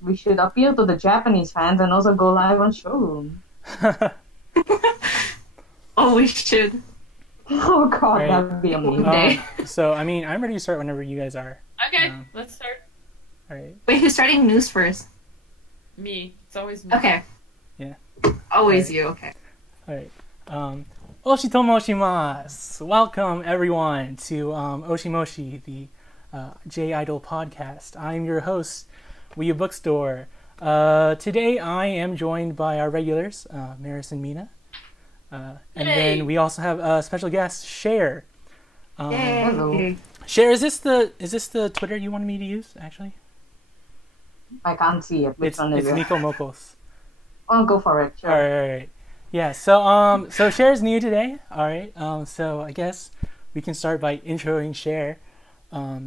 we should appeal to the Japanese fans and also go live on showroom. Oh, we should. Oh god, Right. that would be amazing. So, I mean, I'm ready to start whenever you guys are. Okay, let's start. All right. Wait, who's starting news first? Me. It's always me. Okay. Yeah. Always Right. you, okay. All right. Oshi Tomoshimasu. Welcome, everyone, to Oshi Moshi, the J-Idol podcast. I'm your host, Wii Bookstore. Today, I am joined by our regulars, Maris and Mina. And then we also have a special guest, Sher. Hello. Sher, is this the Twitter you wanted me to use, actually? I can't see it. Which It's one is it? Nico Mokos. Oh, go for it. Sure. All right. Yeah. So Cher's new today. All right. So I guess we can start by introing Cher.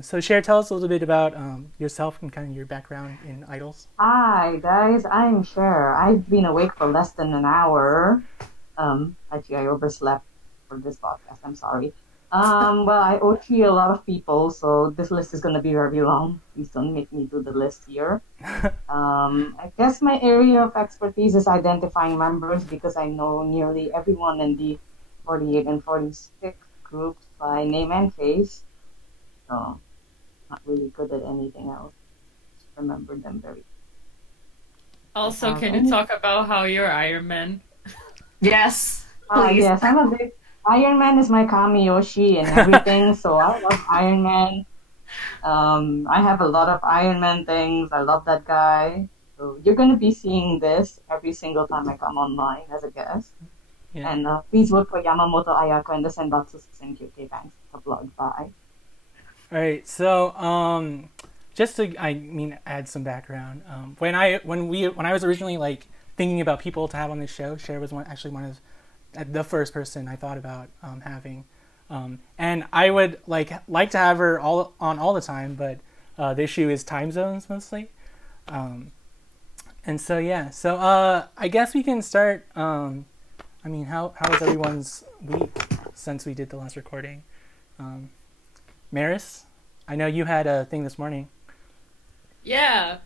So Cher, tell us a little bit about yourself and kind of your background in idols. Hi guys, I'm Sher. I've been awake for less than an hour. Actually I overslept for this podcast. I'm sorry. Well, I Oshi a lot of people, so this list is gonna be very long. Please don't make me do the list here. I guess my area of expertise is identifying members because I know nearly everyone in the 48 and 46 groups by name and face. So, not really good at anything else. Just remember them very. Also, can you talk about how you're Iron Man? Yes. Please. Yes, I'm a big Iron Man is my Kami Yoshi and everything, so I love Iron Man. I have a lot of Iron Man things. I love that guy. So you're gonna be seeing this every single time I come online as a guest. Yeah. And please vote for Yamamoto Ayako and the Senbatsu Sousenkyo. Okay, thanks. Upload. Bye. All right. So just to add some background. When I was originally like thinking about people to have on this show, Cher was one of the first person I thought about having, and I would like to have her all the time, but the issue is time zones mostly, and so yeah. So I guess we can start. How was everyone's week since we did the last recording? Maris, I know you had a thing this morning. Yeah.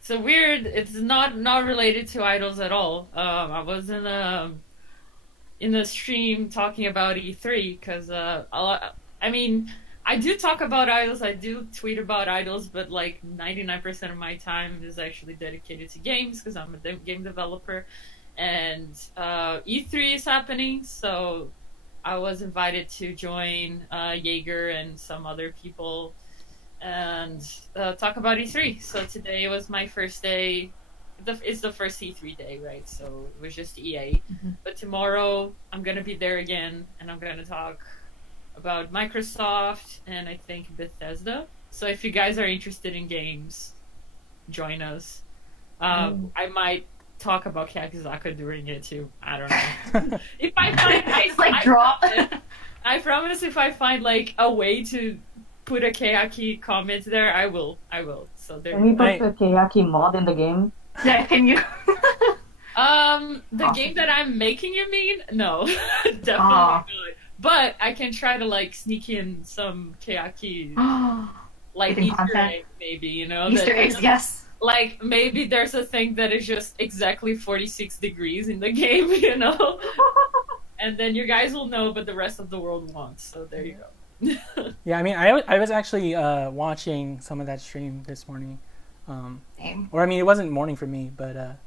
So weird. It's not related to idols at all. I was in a stream talking about E3 because I do talk about idols. I do tweet about idols, but like 99% of my time is actually dedicated to games because I'm a game developer, and E3 is happening. So I was invited to join Jaeger and some other people and talk about E3. So today was my first day. It's the first E3 day, right? So it was just EA. Mm-hmm. But tomorrow I'm going to be there again, and I'm going to talk about Microsoft and I think Bethesda. So if you guys are interested in games, join us. I might talk about Keyakizaka during it too. I don't know. If I find I promise if I find like a way to put a Keyaki comment there, I will. So there. Can we put the Keyaki mod in the game? Yeah, can you? The game that I'm making, you mean? No, definitely not. But I can try to like sneak in some Keyaki, like Easter egg, maybe, you know. Easter eggs, yes. Like maybe there's a thing that is just exactly 46 degrees in the game, you know. And then you guys will know, but the rest of the world won't. So there you go. Yeah, I was actually watching some of that stream this morning, or it wasn't morning for me, but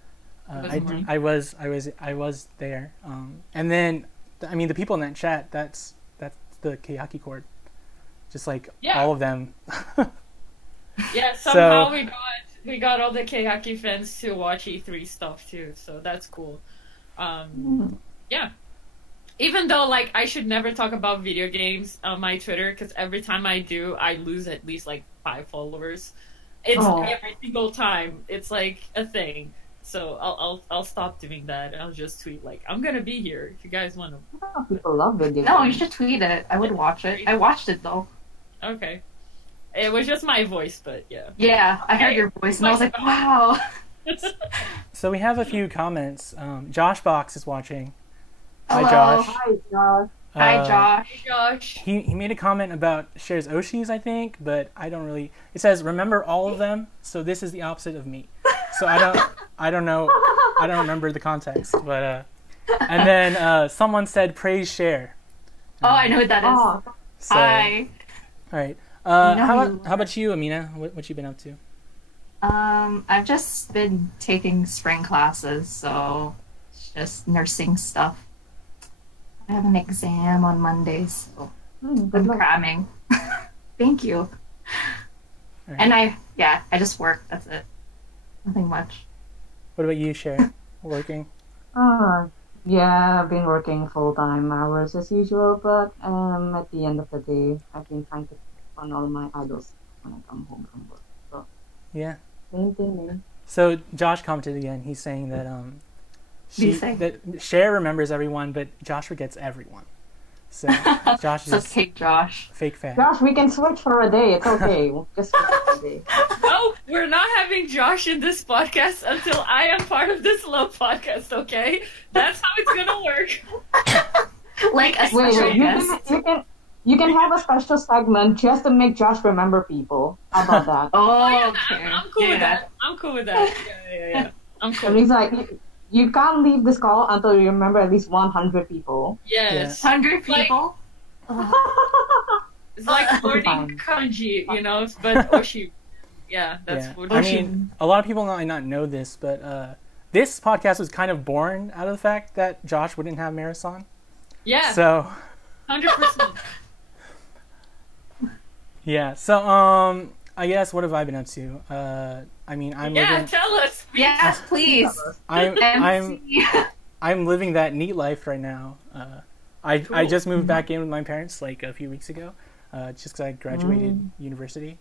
I was there, and then the people in that chat, that's the Keyaki Court, just like all of them. Yeah, somehow we got all the Keyaki fans to watch E3 stuff too, so that's cool. Yeah. Even though, like, I should never talk about video games on my Twitter, because every time I do, I lose at least, like, 5 followers. It's every single time. It's, like, a thing. So I'll stop doing that. I'll just tweet, like, I'm gonna be here if you guys want to. People love video games. No, you should tweet it. I would watch it. I watched it, though. Okay. It was just my voice, but yeah. Yeah, I heard your voice, and I was like, wow. So we have a few comments. Josh Box is watching. Hello. Hi, Josh. Hi, Hi, Josh. Hey, Josh. He made a comment about Sher's Oshis, I think, but I don't really. It says remember all of them, so this is the opposite of me. So I don't know. I don't remember the context, but and then someone said praise Sher. Oh, I know what that is. Oh, So, Hi. all right. know How about you, Amina? What you been up to? I've just been taking spring classes, so it's just nursing stuff. I have an exam on Monday, so good I'm luck. cramming. Thank you. All right. And I just work. That's it. Nothing much. What about you, Sher? Working? Yeah, I've been working full-time hours as usual, but at the end of the day, I've been trying to fund all my idols when I come home from work. So, Yeah. maintaining. So Josh commented again. He's saying that that Sher remembers everyone, but Josh forgets everyone. So Josh is It's okay, Josh. a fake fan. Josh, we can switch for a day. It's okay. We'll just switch for a day. No, we're not having Josh in this podcast until I am part of this love podcast, okay? That's how it's gonna work. Like a Wait, special guest. you can have a special segment just to make Josh remember people. How about that? Oh, okay. I'm cool with that. I'm cool with that. Yeah. I'm And cool. he's like, you can't leave this call until you remember at least 100 people. Yes. 100 people? It's like learning kanji, you know, but Oshi. Yeah, that's Yeah. what I mean, a lot of people might not know this, but this podcast was kind of born out of the fact that Josh wouldn't have Marathon. yeah, So 100%. yeah. So I guess what have I been up to? I mean, I'm Yeah, living. tell us. Yes, please. I'm MC. I'm living that neat life right now. I Cool. just moved back in with my parents like a few weeks ago, just because I graduated university.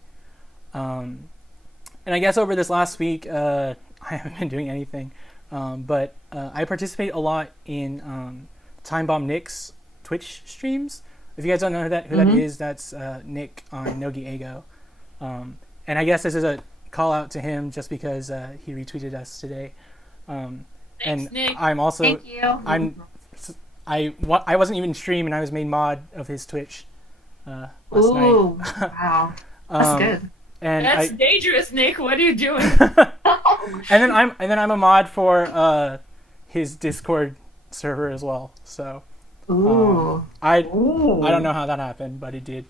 And I guess over this last week, I haven't been doing anything, but I participate a lot in Time Bomb Nick's Twitch streams. If you guys don't know who that is, that's Nick on Nogi Ego. And I guess this is a call out to him just because he retweeted us today. And Thanks, Nick. I'm also Thank you. I wasn't even streaming. I was made mod of his Twitch last night. Ooh, wow. That's good. And That's dangerous, Nick. What are you doing? and then I'm a mod for his Discord server as well. So Ooh. I Ooh. don't know how that happened, but it did.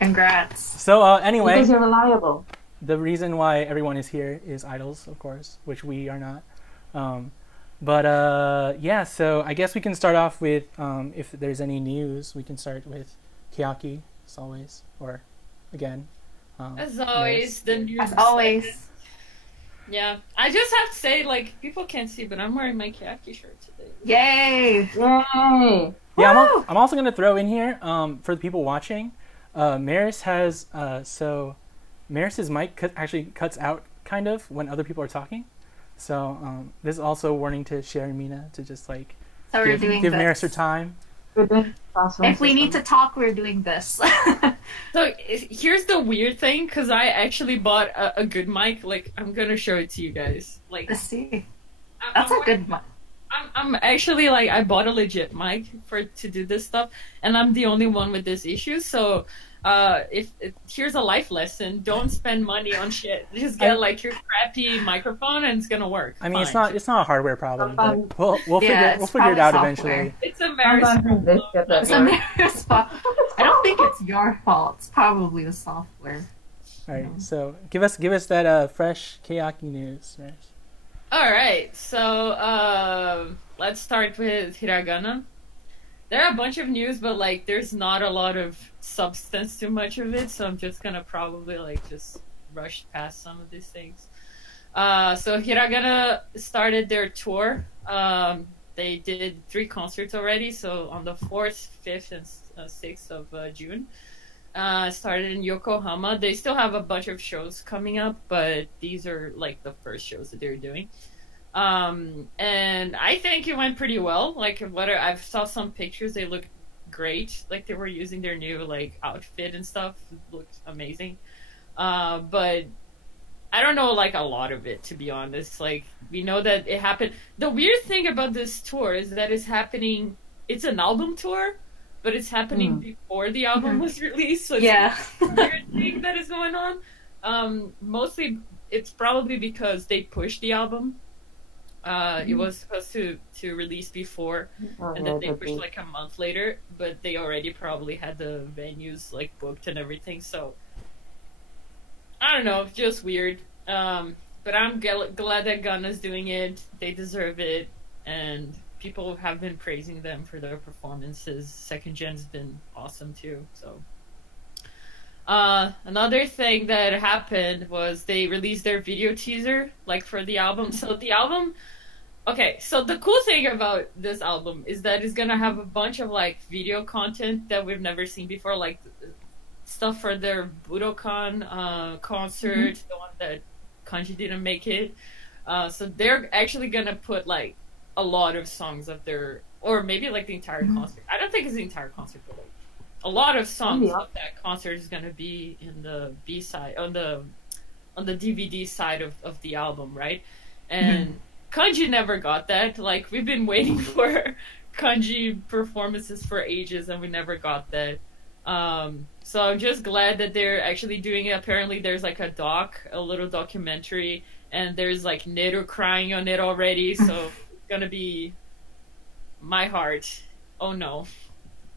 Congrats. So anyway, Because you're reliable. the reason why everyone is here is idols, of course, which we are not. But yeah, so I guess we can start off with if there's any news, we can start with Keyaki, as always, or again. As always, the news. As always. Yeah, I just have to say, like, people can't see, but I'm wearing my Keyaki shirt today. Yay. Yay! Yeah, Woo! I'm also gonna throw in here for the people watching. Maris has Maris's mic actually cuts out kind of when other people are talking. So this is also a warning to Sher and Mina to just like So we're doing give this. Maris her time. We're doing classroom If we need to system. talk, we're doing this. So here's the weird thing, because I actually bought a good mic. Like, I'm gonna show it to you guys. Like, Let's see. I'm- That's I'm a good one. I'm actually like, I bought a legit mic to do this stuff, and I'm the only one with this issue. So here's a life lesson: don't spend money on shit. Just get like your crappy microphone, and it's gonna work. I mean, fine. it's not a hardware problem, Um, but we'll yeah, figure it's it out probably eventually. It's a Sometimes Maris. this gets It's at a work. Maris fault. I don't think it's your fault. It's probably the software. All right, so give us that fresh Keyaki news, Maris. All right, so let's start with Hiragana. There are a bunch of news, but like there's not a lot of substance to much of it, so I'm just gonna probably like just rush past some of these things. So Hiragana started their tour. They did 3 concerts already, so on the 4th, 5th, and 6th of June. Started in Yokohama. They still have a bunch of shows coming up, but these are like the first shows that they're doing. And I think it went pretty well. Like I've saw some pictures, they look great. Like they were using their new like outfit and stuff. It looked amazing. But I don't know like a lot of it, to be honest. Like we know that it happened. The weird thing about this tour is that it's happening. It's an album tour, but it's happening before the album was released. So it's a weird thing that is going on. Mostly, it's probably because they pushed the album. It was supposed to release before, and then they pushed like a month later. But they already probably had the venues like booked and everything. So I don't know, just weird. But I'm glad that Gunna's doing it. They deserve it, and people have been praising them for their performances. Second Gen's been awesome too. So, another thing that happened was they released their video teaser, like for the album. So the album, okay. So the cool thing about this album is that it's gonna have a bunch of like video content that we've never seen before, like stuff for their Budokan concert, the one that Kanji didn't make it. So they're actually gonna put like a lot of songs of their, or maybe like the entire concert. I don't think it's the entire concert, but like a lot of songs of that concert is gonna be in the B side, on the DVD side of the album, right? And Kanji never got that. Like we've been waiting for Kanji performances for ages, and we never got that. So I'm just glad that they're actually doing it. Apparently there's like a little documentary, and there's like Neru crying on it already, so it's gonna be my heart. Oh no.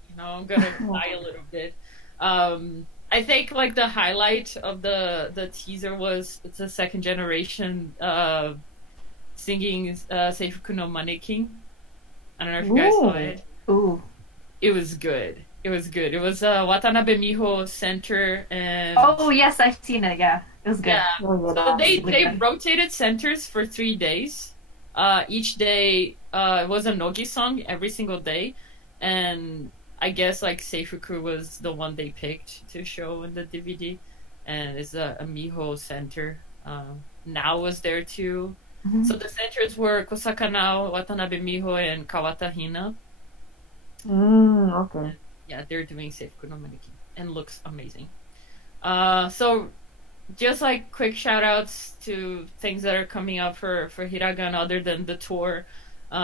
You know, I'm gonna cry a little bit. I think like the highlight of the teaser was it's a second generation singing Seifuku no Mannequin. I don't know if you guys saw it. Ooh. It was good. It was good. It was Watanabe Miho Center, and oh yes, I've seen it. Yeah, it was good. Yeah. So they rotated centers for 3 days. Each day was a Nogi song every single day, and I guess like Seifuku was the one they picked to show in the DVD, and it's a Miho center. Now was there too. So the centers were Kosaka Nao, Watanabe Miho, and Kawata Hina. Okay. And, yeah, they're doing Seifuku no Mannequin, and looks amazing. So just like quick shout outs to things that are coming up for Hiragana other than the tour.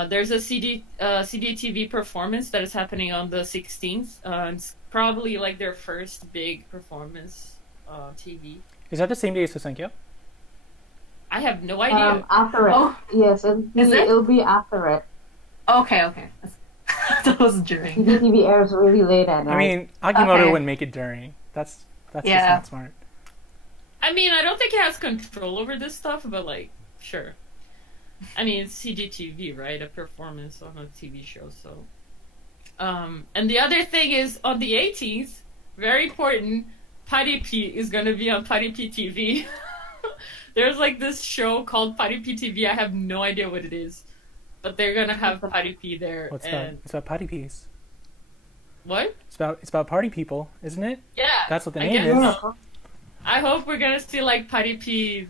There's a CDTV performance that is happening on the 16th. It's probably like their first big performance on TV. Is that the same day as Sousenkyo? I have no idea. After it. Oh. Yes, it'll be after it. Okay. That was during. CDTV airs really late at night. I mean, Agimoto wouldn't make it during. That's just not smart. I mean, I don't think it has control over this stuff, but like, sure. I mean, it's CGTV, right? A performance on a TV show, so. And the other thing is, on the 18th, very important, Paripi is going to be on Paripi TV. There's like this show called Paripi TV. I have no idea what it is. But they're going to have Paripi there. What's that? It's about party peas. What? It's about party people, isn't it? Yeah. That's what the name is. So. I hope we're going to see like Paripi,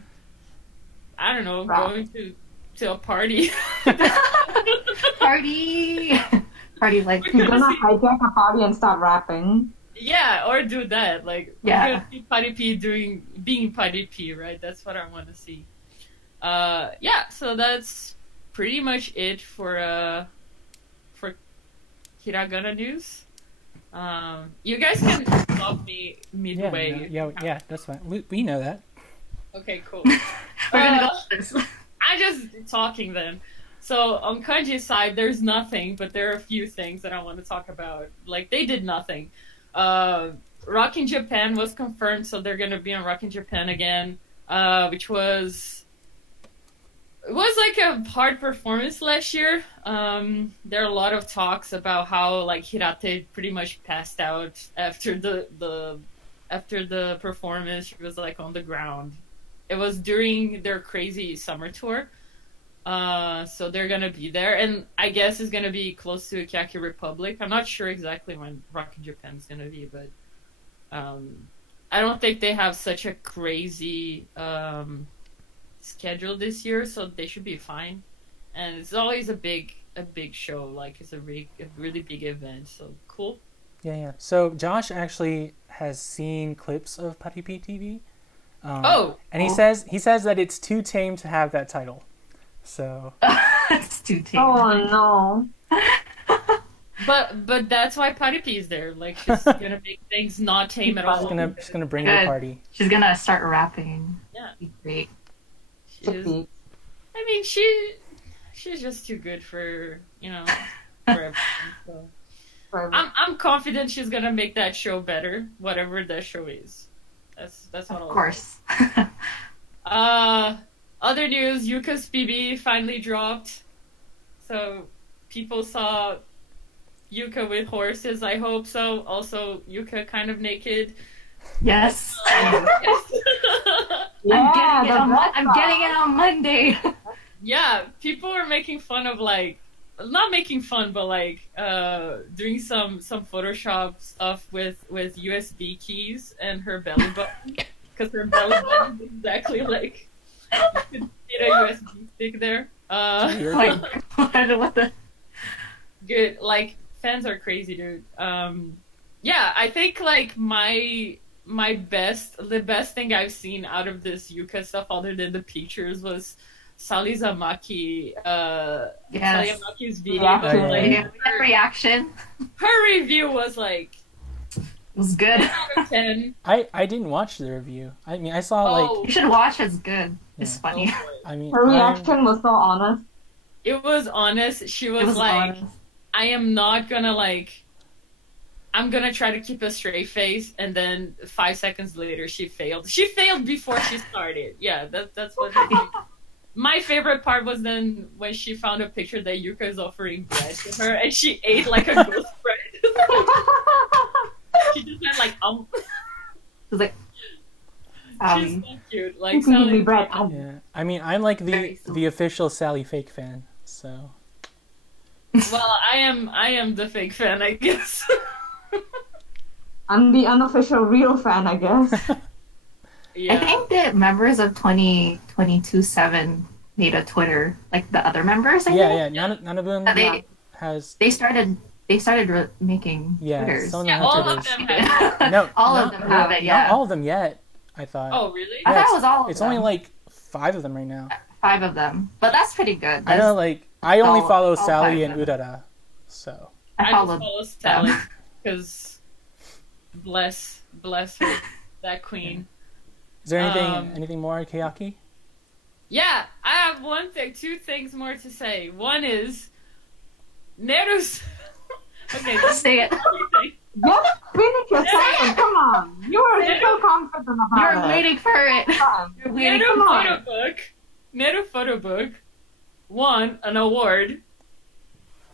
I don't know, going to a party. Party like You're gonna hijack a party and start rapping. Yeah, or do that. Like, we're gonna see Paripi being Paripi, right? That's what I want to see. Yeah, so that's pretty much it for Hiragana news. You guys can stop me midway. Yeah, that's fine. We know that. Okay, cool. We're gonna go this. I'm just talking then. So on Kanji's side, there's nothing, but there are a few things that I want to talk about. Like, they did nothing. Rockin' Japan was confirmed, so they're gonna be on Rockin' Japan again, which was like a hard performance last year. There are a lot of talks about how like Hirate pretty much passed out after the performance. She was like on the ground. It was during their crazy summer tour. So they're gonna be there, and I guess it's gonna be close to Kyaki Republic. I'm not sure exactly when Rockin' Japan is gonna be, but I don't think they have such a crazy schedule this year, so they should be fine. And it's always a big show, like it's a really big event, so cool. Yeah. So Josh actually has seen clips of Paripi TV. And he says that it's too tame to have that title. So it's too tame. Oh no. But that's why Party P is there. Like, she's gonna make things not tame at all. She's gonna bring the party. She's gonna start rapping. Yeah. Great. Chickpea. I mean, she's just too good for for everything. So. I'm confident she's gonna make that show better, whatever that show is. That's what. Of course. Other news: Yuka's PB finally dropped. So people saw Yuka with horses. I hope so. Also, Yuka kind of naked. Yes. Yeah, I'm getting it on Monday. Yeah, people were making fun of not making fun, but doing some Photoshop stuff with USB keys and her belly button, because her belly button is exactly like you could fit a USB stick there. What the? Good, fans are crazy, dude. Yeah, I think the best thing I've seen out of this Yuka stuff, other than the pictures, was Sally Amaki. Sally Amaki's video. Her reaction. Her review was it was good. 10 out of 10. I didn't watch the review. I mean, I saw you should watch. It's good. Yeah. It's funny. I mean, her reaction was so honest. It was honest. She was honest. I am not gonna I'm gonna try to keep a straight face, and then 5 seconds later she failed. She failed before she started. Yeah, that's what I think. My favorite part was then when she found a picture that Yuka is offering bread to her, and she ate like a ghost bread. She just went She's like, she's so cute. Sally bread. yeah. I mean, I'm the official Sally fake fan, so. Well, I am the fake fan, I guess. I'm the unofficial real fan, I guess. Yeah. I think the members of 2022-7 made a Twitter, the other members. Yeah. None of them has. They started making Twitters. Some of them have all Twitters. of them have. No, all of them have it. Yeah. Not all of them yet. I thought. Oh, really? I thought it was all of them. It's only 5 of them right now. 5 of them, but that's pretty good. I know, I only follow all Sally 5 and of them. Urara, so. I just followed follow Sally because bless her, that queen. Is there anything more, Keyaki? Yeah, I have 2 things more to say. One is Neru's. Okay, Say it. Just finish your sentence, come on. You were so confident about it. You're waiting for it. You're waiting. Neru photo book won an award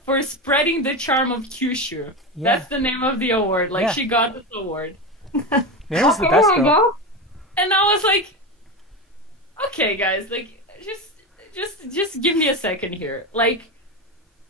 for spreading the charm of Kyushu. Yeah. That's the name of the award. She got this award. Neru's the best girl. Go. And I was like, okay, guys, just give me a second here.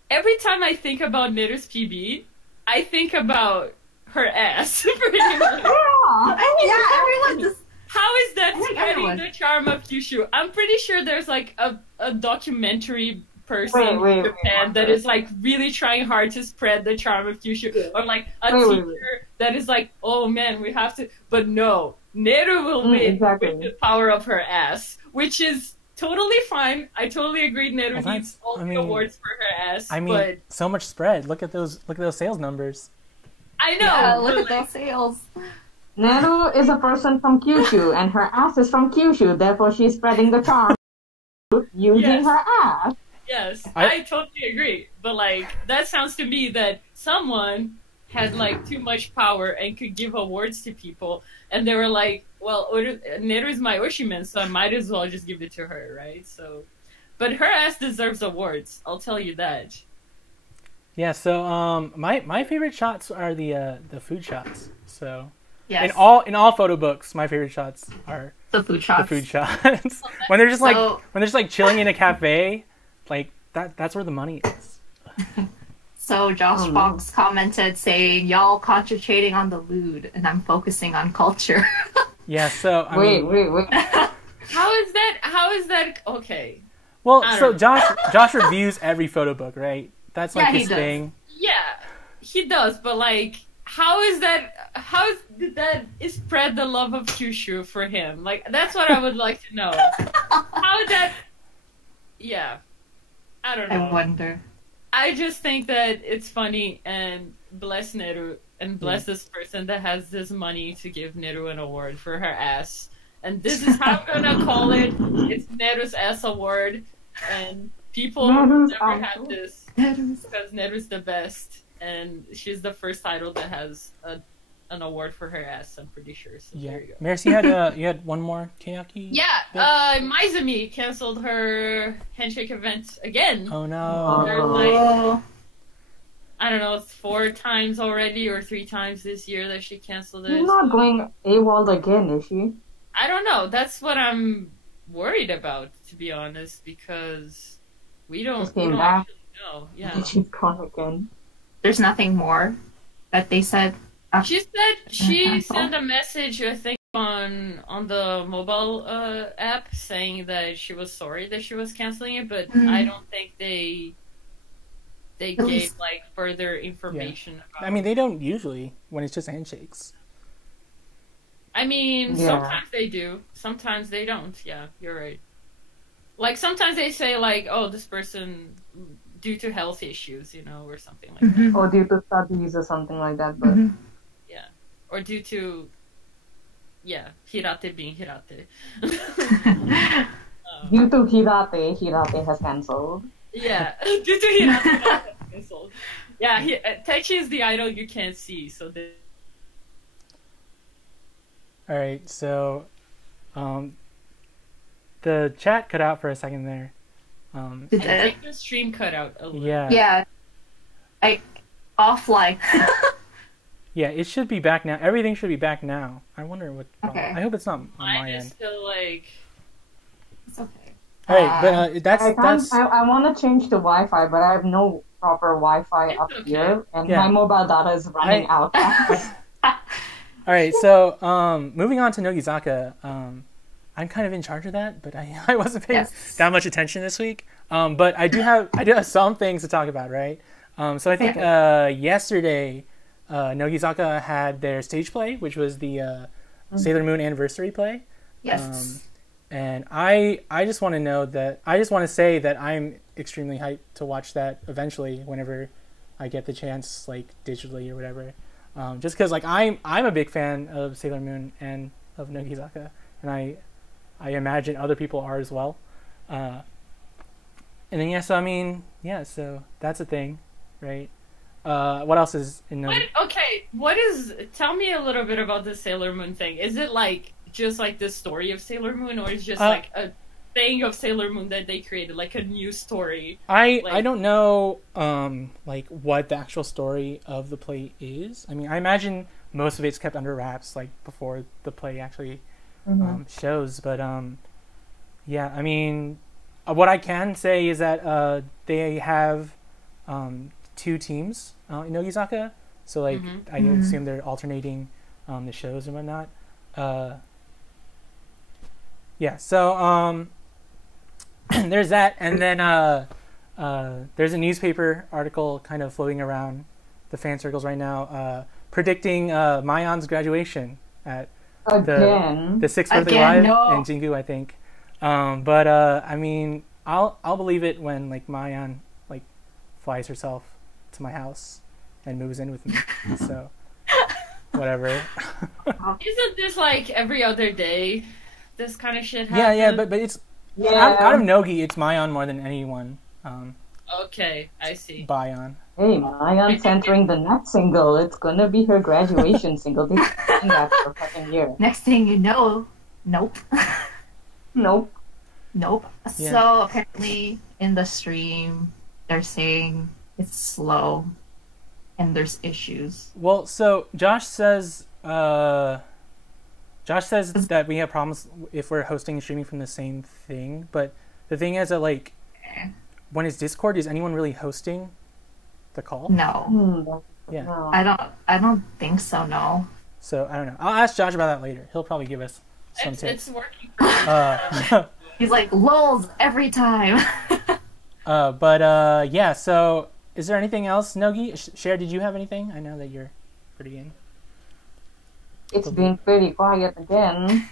Every time I think about Neru's PB, I think about her ass. Pretty much. Everyone just. How is that spreading everyone. the charm of Kyushu? I'm pretty sure there's a documentary person in Japan that is really trying hard to spread the charm of Kyushu, or a teacher that is oh man, we have to. But no, Neru will win with the power of her ass, which is totally fine. I totally agree. Neru needs all the awards for her ass. I mean, but so much spread. Look at those sales numbers. I know. Yeah, look at those sales. Neru is a person from Kyushu, and her ass is from Kyushu. Therefore, she's spreading the charm using her ass. Yes, I totally agree. But that sounds to me that someone had too much power and could give awards to people, and they were well, Neru is my Oshiman, so I might as well just give it to her, right? So, but her ass deserves awards. I'll tell you that. Yeah. So my favorite shots are the food shots. So. Yes. In all photo books, my favorite shots are the food shots. when they're just chilling in a cafe, that's where the money is. So Josh Fox commented saying, "Y'all concentrating on the lewd, and I'm focusing on culture." Yeah. So Wait. How is that? Okay. Well, so Josh reviews every photo book, right? That's his thing. Yeah, he does. But how is that? How did that spread the love of Kyushu for him? That's what I would like to know. How is that? Yeah, I don't know. I wonder. I just think that it's funny and bless Neru and bless this person that has this money to give Neru an award for her ass. And this is how I'm gonna call it. It's Neru's ass award. And people Neru's never ass. had this because Neru's the best. And she's the first idol that has an award for her ass, I'm pretty sure. So Yeah. there you go. Maris, you had one more Keyaki? Yeah, Maizumi canceled her handshake event again. Oh no. They're like, I don't know, it's 4 times already or 3 times this year that she canceled it. She's not going AWOL again, is she? I don't know. That's what I'm worried about, to be honest, because we don't came back. actually know. Yeah. She's gone again. There's nothing more that they said. She said she sent a message, I think, on the mobile app saying that she was sorry that she was canceling it, but I don't think they gave like further information about I mean, they don't usually when it's just handshakes. I mean, Yeah. sometimes they do. Sometimes they don't. Yeah, you're right. Like, sometimes they say, like, oh, this person, due to health issues, you know, or something like that. Or due to studies or something like that, but Yeah. Or due to, Hirate being Hirate. due to Hirate has cancelled. Yeah, due to Hirate being canceled. Yeah, Taichi is the idol you can't see, so they... All right, so the chat cut out for a second there. Did I it? think the stream cut out a little. Yeah. Yeah. Offline. Yeah, it should be back now. Everything should be back now. I wonder what. Okay. I hope it's not on Mine my is end. still, like... It's okay. All right, but that's I want to change to Wi-Fi, but I have no proper Wi-Fi up okay. here, and Yeah. my mobile data is running out. all right. So moving on to Nogizaka. I'm kind of in charge of that, but I wasn't paying that much attention this week. But I do have some things to talk about, right? So I think yesterday, Nogizaka had their stage play, which was the Sailor Moon anniversary play. Yes. And I just want to say that I'm extremely hyped to watch that eventually whenever I get the chance, like digitally or whatever. Just because like I'm a big fan of Sailor Moon and of Nogizaka, and I imagine other people are as well. And then so that's a thing, right? What else is in Tell me a little bit about the Sailor Moon thing. Is it like just like the story of Sailor Moon, or is it just like a thing of Sailor Moon that they created, like a new story? I don't know like what the actual story of the play is. I mean, I imagine most of it's kept under wraps like before the play actually shows, but yeah, I mean, what I can say is that they have 2 teams in Nogizaka, so like I assume they're alternating the shows and whatnot. Yeah, so there's that, and then there's a newspaper article kind of floating around the fan circles right now predicting Mayon's graduation at the 6th birthday live in Jingu, I think. But I mean, I'll believe it when like Mayan like flies herself to my house and moves in with me. So whatever. Isn't this like every other day? This kind of shit happens. Yeah, but it's out of Nogi, it's Mayan more than anyone. Okay, I see. Bayan. Hey, Mayan's entering the next single. It's gonna be her graduation single. They've been doing that for a fucking year. Next thing you know, nope. Nope. Yeah. So apparently in the stream, they're saying it's slow and there's issues. Well, so Josh says that we have problems if we're hosting and streaming from the same thing, but the thing is that like when it's Discord, is anyone really hosting the call? No. Yeah. No. I don't think so, no. So I don't know. I'll ask Josh about that later. He'll probably give us some tips. It's working. He's like, lols every time. Yeah, so is there anything else, Nogi? Sher, did you have anything? I know that you're pretty in. It's been pretty quiet again.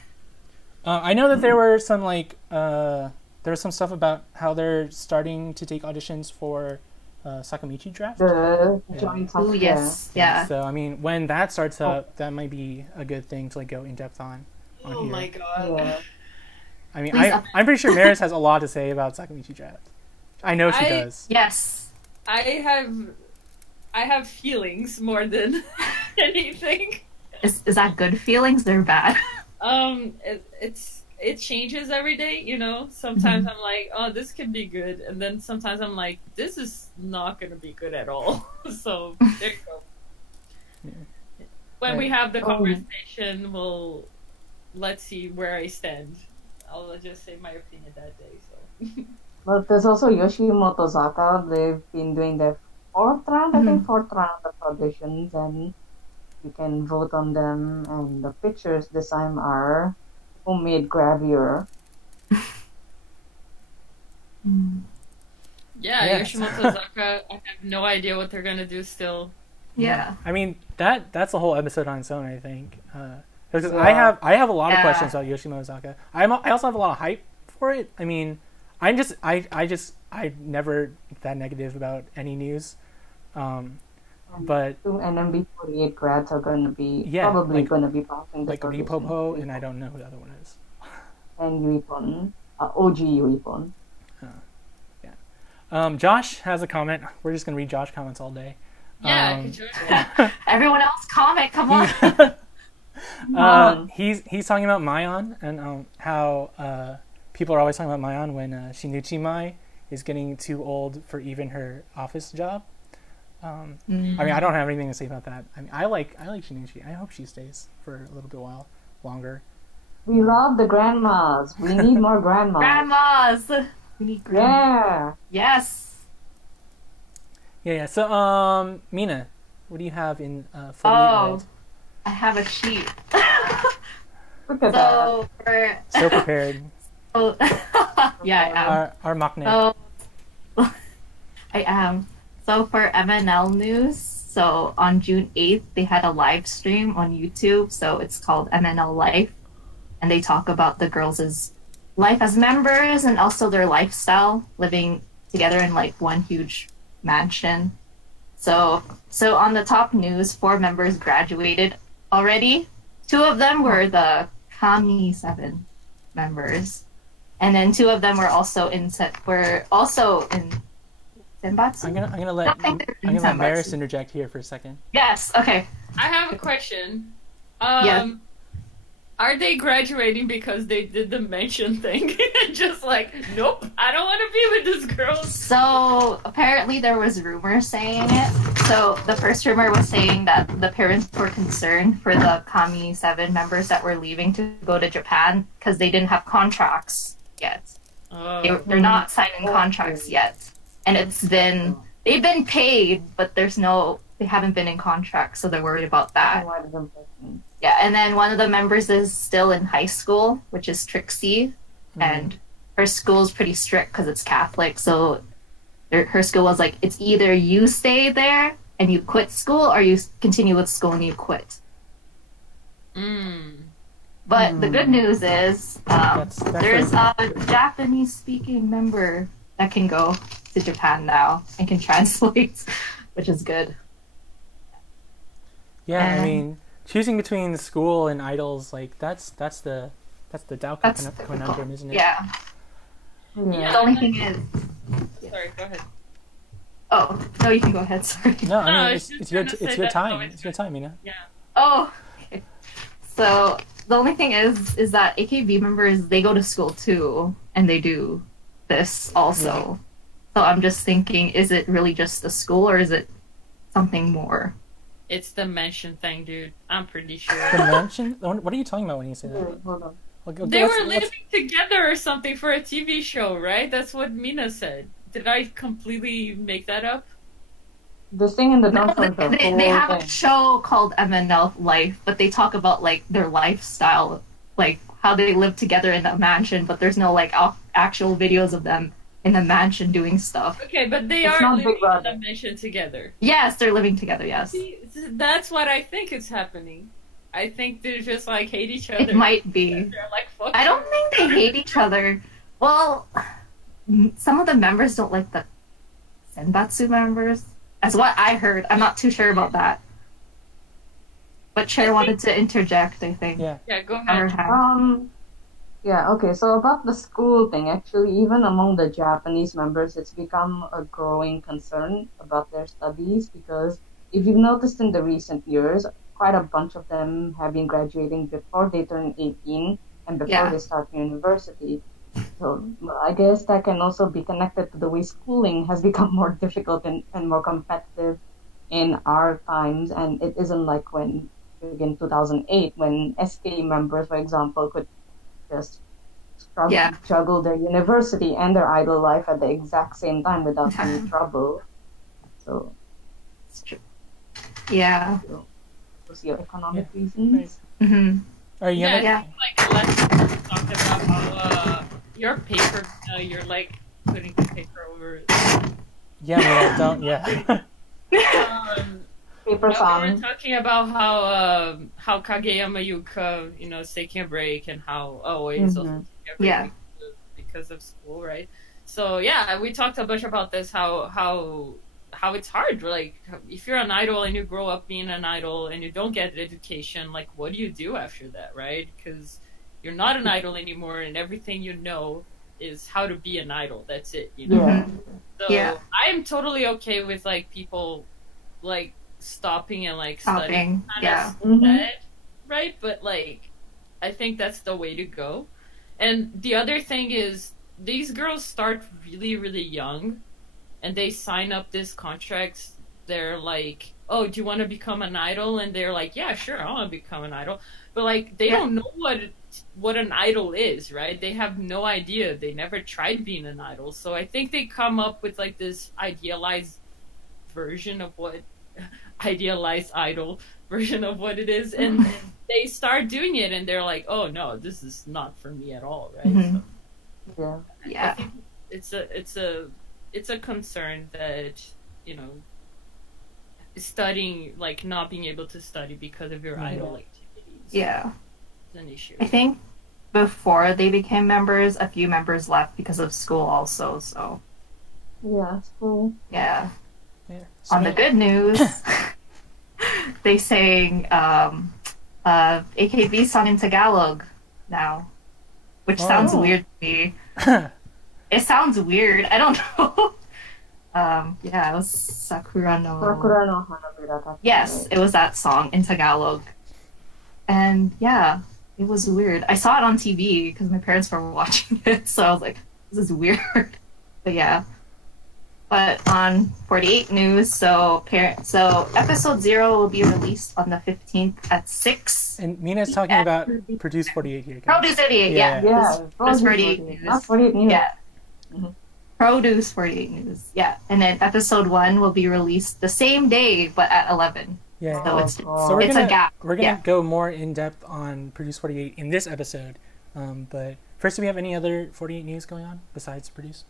I know that there were some like there was some stuff about how they're starting to take auditions for Sakamichi draft. The Yeah. joint Oh Sasuke. yes, yeah. So I mean, when that starts up, that might be a good thing to like go in depth on Oh here. my god. Yeah. I mean, Please I'm pretty sure Maris has a lot to say about Sakamichi draft. I know she I- does. Yes. I have feelings more than anything. Is that good feelings or bad? It changes every day, you know. Sometimes I'm like, oh, this could be good, and then sometimes I'm like, this is not gonna be good at all. So there you go. Yeah. When we Right. have the conversation, let's see where I stand. I'll just say my opinion that day. So. But there's also Yoshimoto Zaka. They've been doing their fourth round of auditions, and you can vote on them. And the pictures this time are homemade gravure. Yeah, Yes. Yoshimoto Zaka. I have no idea what they're gonna do still. Yeah. I mean, that's a whole episode on its own, I think. Because Yeah. I have a lot of Yeah. questions about Yoshimoto Zaka. I also have a lot of hype for it. I mean, I'm never that negative about any news. But 2 NMB48 grads are going to be Yeah, probably like- going to be passing the like audition. Ripopo, and I don't know who the other one is. And Yuipon, OG Yuipon. Josh has a comment. We're just gonna read Josh comments all day. Yeah, Um, could you- Everyone else comment, come on. He's talking about Mayon and how people are always talking about Mayon when Shinichi Mai is getting too old for even her office job. I mean, I don't have anything to say about that. I mean, I like Shinichi. I hope she stays for a little bit while longer. We love the grandmas. We need more grandmas. Grandmas. We need grandmas. Yeah. Yes. Yeah. So, Mina, what do you have in 48 Oh, World? I have a sheet. Look at that. So for So prepared. yeah, Our maknae. So I am. So for MNL news, so on June 8th, they had a live stream on YouTube. So it's called MNL Life. And they talk about the girls' life as members and also their lifestyle, living together in like one huge mansion. So on the top news, 4 members graduated already. 2 of them were the Kami 7 members. And then 2 of them were also in Senbatsu. I'm gonna let Maris interject here for a second. Yes. Okay. I have a question. Yes. Are they graduating because they did the mention thing? Just like, nope, I don't want to be with this girl. So apparently there was rumors saying it. So the first rumor was saying that the parents were concerned for the Kami 7 members that were leaving to go to Japan because they didn't have contracts yet. Oh. They're not signing contracts yet, and they've been paid, but they haven't been in contracts, so they're worried about that. Yeah, and then one of the members is still in high school, which is Trixie, and her school's pretty strict because it's Catholic. So her school was like, it's either you stay there and you quit school, or you continue with school and you quit. But the good news is there's a Japanese-speaking member that can go to Japan now and can translate, which is good. Yeah, I mean, choosing between school and idols, like that's the Dao That's conundrum, isn't it? Yeah. Yeah. The only thing is... Sorry, go ahead. Oh, no, you can go ahead, sorry. No, I No, mean I it's was your just gonna it's say your that, time. no, It's your time, Mina. Yeah. Oh, okay. So the only thing is that AKB members, they go to school too, and they do this also. So I'm just thinking, is it really just the school, or is it something more? It's the mention thing, dude. I'm pretty sure. The mansion? What are you talking about when you say that? Hold on. Like, They let's- were let's- living together or something for a TV show, right? That's what Mina said. Did I completely make that up? The thing in the No, dump the they have whole a thing. show called MNL Life, but they talk about like their lifestyle, like how they live together in a mansion, but there's no like actual videos of them in the mansion doing stuff. Okay, but they It's are not living Big Brother. in a mansion together. Yes, they're living together, yes. See, that's what I think is happening. I think they just like hate each other. It might be. They're like, fuck. I don't think they hate each other. Well, some of the members don't like the Senbatsu members. That's what I heard. I'm not too sure about that. But Cher wanted to interject, I think. Yeah. Yeah, go On her ahead. hand. Yeah, okay, so about the school thing, actually, even among the Japanese members, it's become a growing concern about their studies because if you've noticed in the recent years, quite a bunch of them have been graduating before they turn 18 and before they start university. So I guess that can also be connected to the way schooling has become more difficult and more competitive in our times, and it isn't like when in 2008 when SK members, for example, could just juggle their university and their idol life at the exact same time without any trouble. So, it's true. Yeah. Socioeconomic reasons. Mm-hmm. Are you Like let's talk about how your paper, you're like putting the paper over. Yeah, I don't. Yeah. Paper We song. were talking about how Kageyama Yuka, is taking a break and how Aoi is also taking a break because of school, right? So yeah, we talked a bunch about this, how it's hard. Like if you're an idol and you grow up being an idol and you don't get education, like what do you do after that, right? Because you're not an idol anymore, and everything you know is how to be an idol. That's it, So I'm totally okay with like people like stopping and like studying instead, right? But like I think that's the way to go. And the other thing is these girls start really, really young and they sign up these contracts. They're like, oh, do you want to become an idol? And they're like, yeah, sure, I want to become an idol. But like they don't know what an idol is, right? They have no idea. They never tried being an idol. So I think they come up with like this idealized version of what idealized idol version of what it is, and they start doing it and they're like, oh no, this is not for me at all, right? So, I think it's a concern that studying, like not being able to study because of your idol activities is an issue. I think before they became members, a few members left because of school also, so School. On the good news, they sang AKB song in Tagalog now, which sounds weird to me. It sounds weird. I don't know. It was Sakura no Hanabira. Yes, it was that song in Tagalog. And it was weird. I saw it on TV because my parents were watching it, so I was like, this is weird. But But on 48 News, so episode 0 will be released on the 15th at 6. And Mina's talking about Produce 48 here. Produce 48, Produce 48 News. Not 48 News. Produce 48 News, And then episode 1 will be released the same day, but at 11. So it's a gap. We're going to go more in depth on Produce 48 in this episode. But first, do we have any other 48 News going on besides Produce?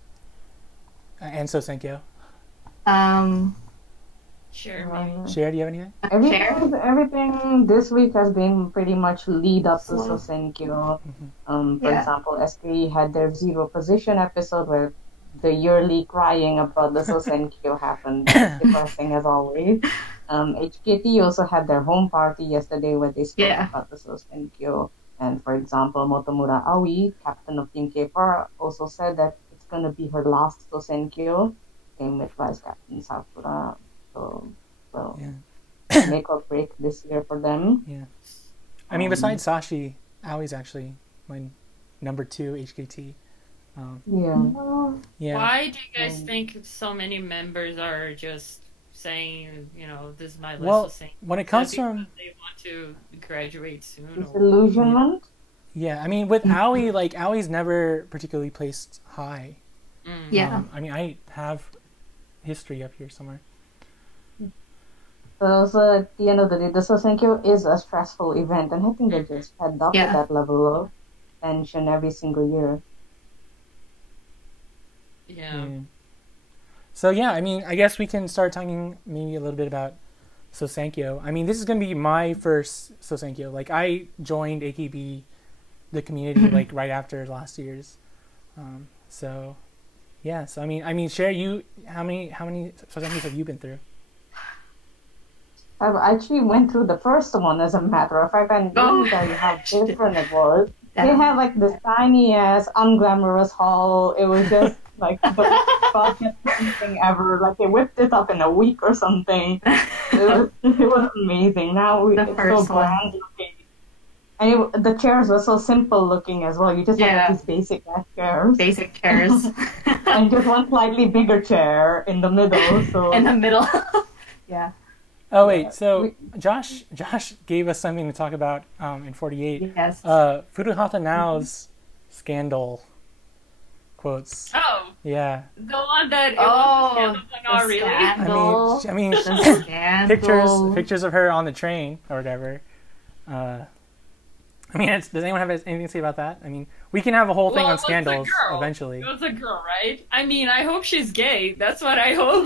And Sousenkyo. Sure, maybe. Sher, do you have anything? Everything this week has been pretty much lead up to Sousenkyo. For example, SK had their Zero Position episode where the yearly crying about the Sousenkyo happened. Depressing as always. HKT also had their home party yesterday where they spoke about the Sousenkyo. And for example, Motomura Aoi, captain of Team K-PAR, also said that going to be her last Sousenkyo, came with Vice Captain Sakura. So make or break this year for them. Yeah. I mean, besides Sashi, Aoi's actually my number 2 HKT. Why do you guys think so many members are just saying, this is my last Sousenkyo? When it comes from... They want to graduate soon. Disillusionment? Yeah, I mean, with Aoi, like, Aoi's never particularly placed high. I mean, I have history up here somewhere. But also, at the end of the day, the Sousenkyo is a stressful event, and I think they just fed up with that level of tension every single year. So, I mean, I guess we can start talking maybe a little bit about Sousenkyo. I mean, this is going to be my first Sousenkyo. Like, I joined AKB, the community, like, right after last year's. So, yeah. So I mean, Sher, how many Sousenkyos have you been through? I actually went through the first one, as a matter of fact, and let me tell you how different it was. They had like this tiny ass, unglamorous hall. It was just like the funniest thing ever. Like they whipped it up in a week or something. It was amazing. Now it's so grand looking. And the chairs were so simple looking as well. You just have these basic ass chairs. Basic chairs. And just one slightly bigger chair in the middle. So in the middle. Yeah. Oh wait, so Josh gave us something to talk about in 48. Yes. Furuhata Nao's scandal quotes. Oh. Yeah. The one that it was scandal, but not really. Scandal. I mean, pictures of her on the train or whatever. I mean, does anyone have anything to say about that? I mean, we can have a whole thing on scandals eventually. It was a girl, right? I mean, I hope she's gay. That's what I hope.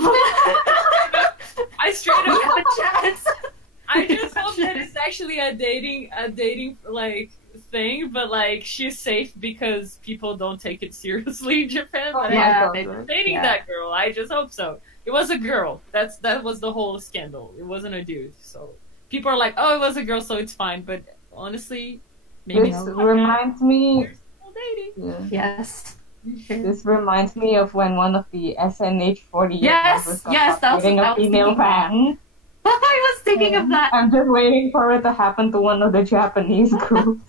I straight up have a chance. I just hope that it's actually a dating like thing, but like she's safe because people don't take it seriously in Japan. But they're dating that girl. I just hope so. It was a girl. That was the whole scandal. It wasn't a dude. So people are like, oh, it was a girl, so it's fine. But honestly, maybe this reminds me. Yes. This reminds me of when one of the SNH48 members got a female fan. I was thinking of that. I'm just waiting for it to happen to one of the Japanese groups.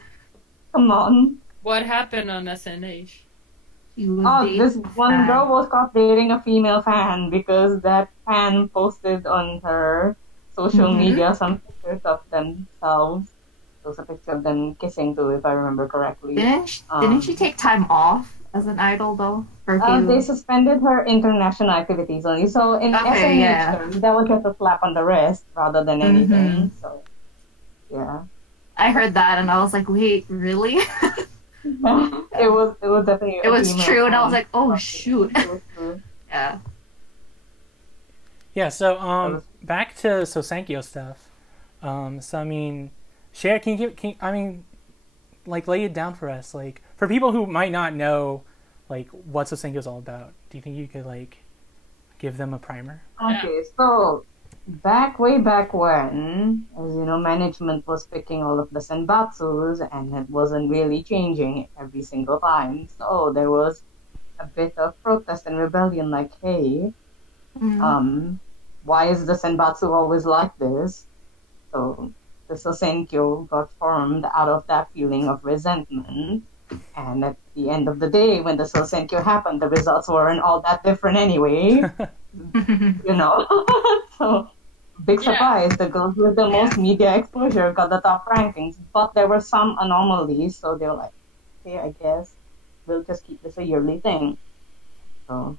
Come on. What happened on SNH? This one girl was caught dating a female fan because that fan posted on her social media some pictures of themselves. Those are pictures of them kissing too, if I remember correctly. Didn't she take time off as an idol though? They suspended her international activities only. So in SNH terms, that was just a slap on the wrist rather than anything. So yeah. I heard that and I was like, wait, really? It was definitely. It was true, and I was like, oh shoot. Yeah. Yeah. So back to Sousenkyo stuff. So I mean, Sher, can you lay it down for us, like for people who might not know, like what Sousenkyo is all about. Do you think you could like give them a primer? Okay, so way back when, as you know, management was picking all of the senbatsus and it wasn't really changing every single time. So there was a bit of protest and rebellion like, hey, why is the senbatsu always like this? So the Sousenkyo got formed out of that feeling of resentment. And at the end of the day, when the Sousenkyo happened, the results weren't all that different anyway. You know? So, big surprise, the girls with the most media exposure got the top rankings. But there were some anomalies, so they were like, okay, I guess we'll just keep this a yearly thing. So,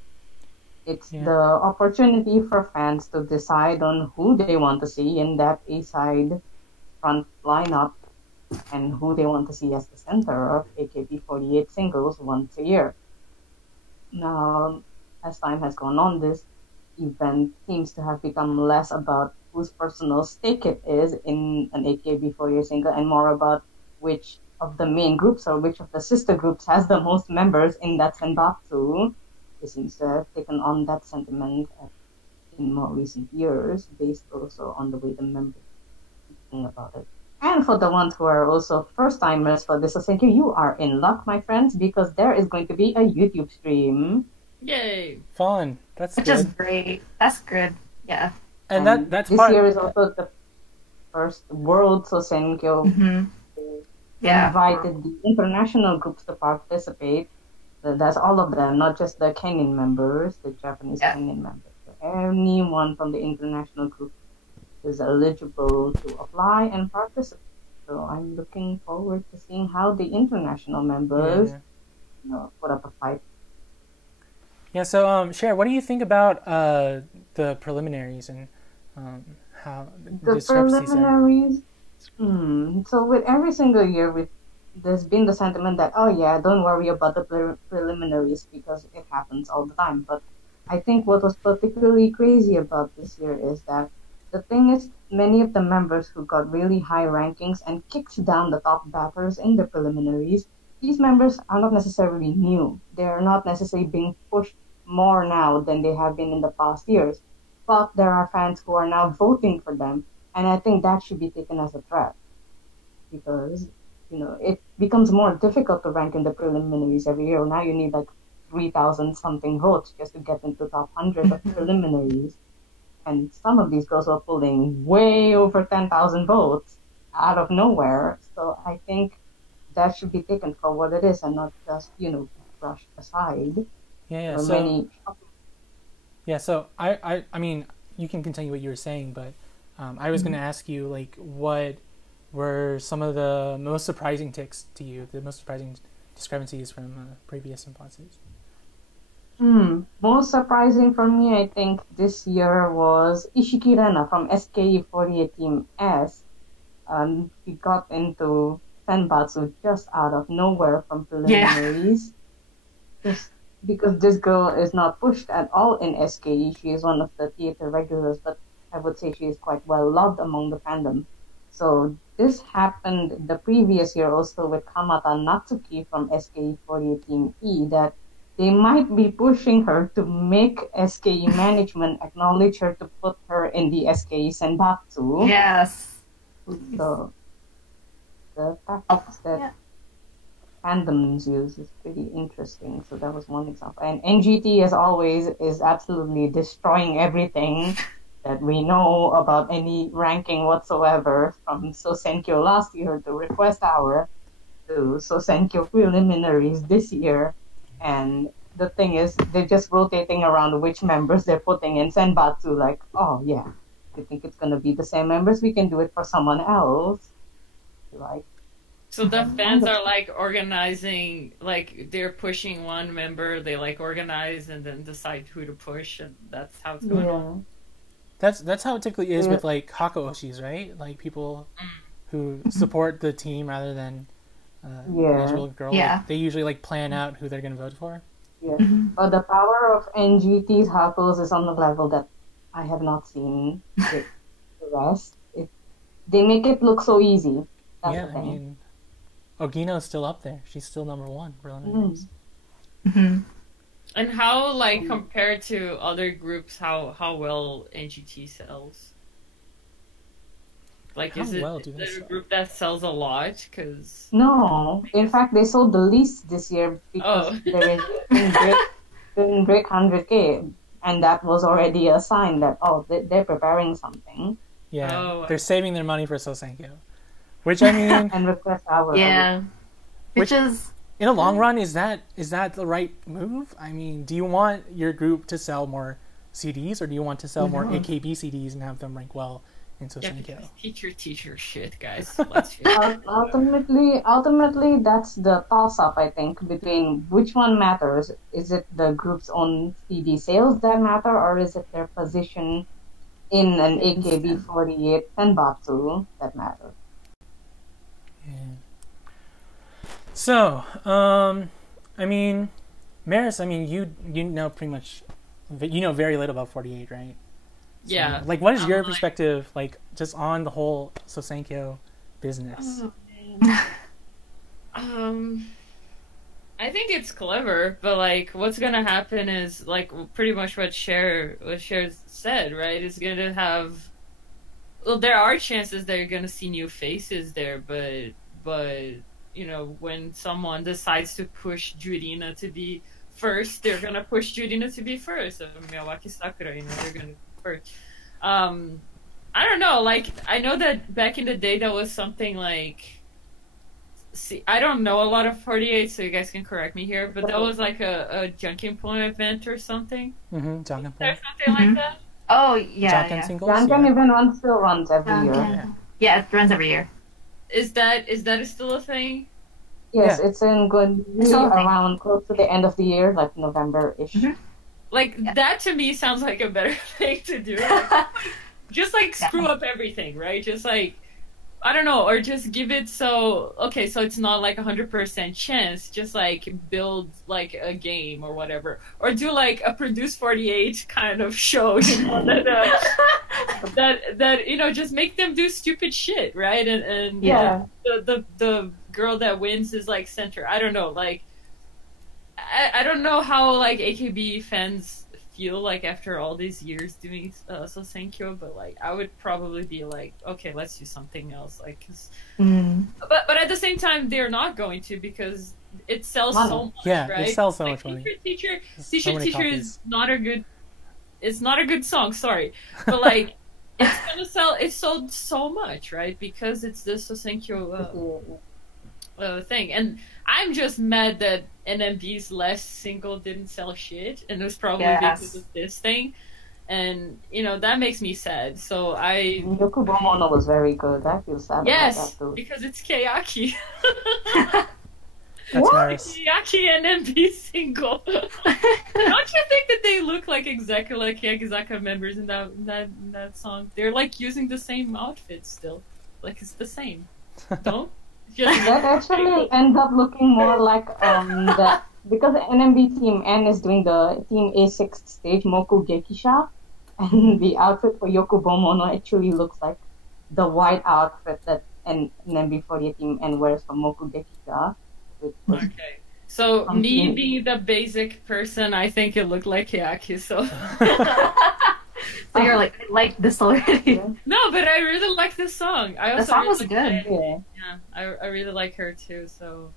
it's the opportunity for fans to decide on who they want to see in that A-side front lineup and who they want to see as the center of AKB48 singles once a year. Now, as time has gone on, this event seems to have become less about whose personal stake it is in an AKB48 single and more about which of the main groups or which of the sister groups has the most members in that senbatsu. It seems to have taken on that sentiment in more recent years, based also on the way the members think about it. And for the ones who are also first-timers for this Sousenkyo, you are in luck, my friends, because there is going to be a YouTube stream. Yay! Fun. That's Which good. is great. That's good. Yeah. And that's this year is also the first World Senbatsu Sousenkyo. Invited the international groups to participate. That's all of them, not just the Kenin members, the Japanese Kenin members. So anyone from the international group is eligible to apply and participate. So I'm looking forward to seeing how the international members put up a fight. Yeah, so Sher, what do you think about the preliminaries and how the preliminaries? So with every single year, there's been the sentiment that, oh yeah, don't worry about the preliminaries because it happens all the time. But I think what was particularly crazy about this year is that the thing is, many of the members who got really high rankings and kicked down the top batters in the preliminaries, these members are not necessarily new. They are not necessarily being pushed more now than they have been in the past years. But there are fans who are now voting for them, and I think that should be taken as a threat because, it becomes more difficult to rank in the preliminaries every year. Now you need like 3,000 something votes just to get into top 100 of preliminaries. And some of these girls are pulling way over 10,000 votes out of nowhere. So I think that should be taken for what it is and not just, brushed aside. Yeah. So I mean, you can continue what you were saying, but I was going to ask you, like, what were some of the most surprising ticks to you, the most surprising discrepancies from previous Senbatsus? Most surprising for me, I think, this year was Ishikirena from SKE48 Team S. He got into Senbatsu just out of nowhere from preliminaries. Just because this girl is not pushed at all in SKE. She is one of the theater regulars, but I would say she is quite well loved among the fandom. So this happened the previous year also with Kamata Natsuki from SKE48 Team E, that they might be pushing her to make SKE management acknowledge her to put her in the SKE Senbatsu. Yes. So the tactics that fandoms use is pretty interesting. So that was one example. And NGT, as always, is absolutely destroying everything that we know about any ranking whatsoever, from Sousenkyo last year to Request Hour to Sousenkyo Preliminaries this year. And the thing is, they're just rotating around which members they're putting in Senbatsu. Like, oh yeah, you think it's gonna be the same members? We can do it for someone else. Like, so the fans are like organizing, like they're pushing one member, they like organize and then decide who to push, and that's how it's going on. That's how it typically is with like Hako Oshis, right? Like people who support the team rather than individual girl. Yeah. Like, they usually like plan out who they're gonna vote for. Yeah. But the power of NGT's Hakos is on the level that I have not seen with the rest. They make it look so easy. That's the thing. I mean, Ogino's still up there. She's still number one. Preliminaries. And how, like, compared to other groups, how well NGT sells? Like, is it a group that sells a lot? Cause no, in fact, they sold the least this year because they're doing great 100K, and that was already a sign that they're preparing something. Yeah, they're saving their money for Sousenkyo, which I mean, and Request Hour. Yeah, which is in the long run, is that the right move? I mean, do you want your group to sell more CDs, or do you want to sell more AKB CDs and have them rank well in Sousenkyo? Teacher shit, guys. Ultimately, that's the toss-up, I think, between which one matters. Is it the group's own CD sales that matter, or is it their position in an AKB48 Senbatsu that matters? Yeah. So, I mean, Maris, I mean, you know pretty much, you know very little about 48, right? So, yeah. Like, what is your perspective, like, just on the whole Sousenkyo business? I think it's clever, but, like, what's gonna happen is, like, pretty much what Sher said, right? It's gonna have... Well, there are chances that you're gonna see new faces there, but you know, when someone decides to push Jurina to be first, they're gonna push Jurina to be first. So Miyawaki Sakura, you know, they're gonna be first. I don't know, like, I know that back in the day that was something like... See, I don't know a lot of 48, so you guys can correct me here, but that was like a Junkin event or something? Junkin or something like that? Oh, yeah. Junkin singles? Junkin event still runs every year. Yeah, it runs every year. Is that still a thing? Yes, it's going to be around close to the end of the year, like November-ish. Like, that to me sounds like a better thing to do. Like, just, like, screw up everything, right? Just, like, I don't know, or just give it so it's not, like, 100% chance. Just, like, build, like, a game or whatever. Or do, like, a Produce 48 kind of show, you know, that you know, just make them do stupid shit, right? And the girl that wins is, like, center. I don't know, like, I don't know how like AKB fans feel like after all these years doing Sousenkyo, but like I would probably be like, okay, let's do something else, like, cause, but at the same time they're not going to, because it sells so much, yeah, right? it sells so like, much money. Teacher Teacher is not a good. It's not a good song, sorry, but like it's gonna sell. It sold so much, right? Because it's the Sousenkyo thing, and I'm just mad that NMB's last single didn't sell shit, and it was probably because of this thing, and you know that makes me sad. So Yokubomono was very good. I feel sad about that too. Because it's Keyaki. That's nice. Keyaki NMB single. Don't you think that they look like exactly like Keyakizaka members in that song? They're like using the same outfit still, like it's the same. Don't. That actually ends up looking more like that, because the NMB team N is doing the team A6 stage Moku Gekisha, and the outfit for Yokubomono actually looks like the white outfit that NMB48 team N wears for Moku Gekisha. Okay. So me being the basic person, I think it looked like Keyaki, so So you're like, I like this already. No, but I really like this song. I also the song really was like good. Yeah, I really like her too. So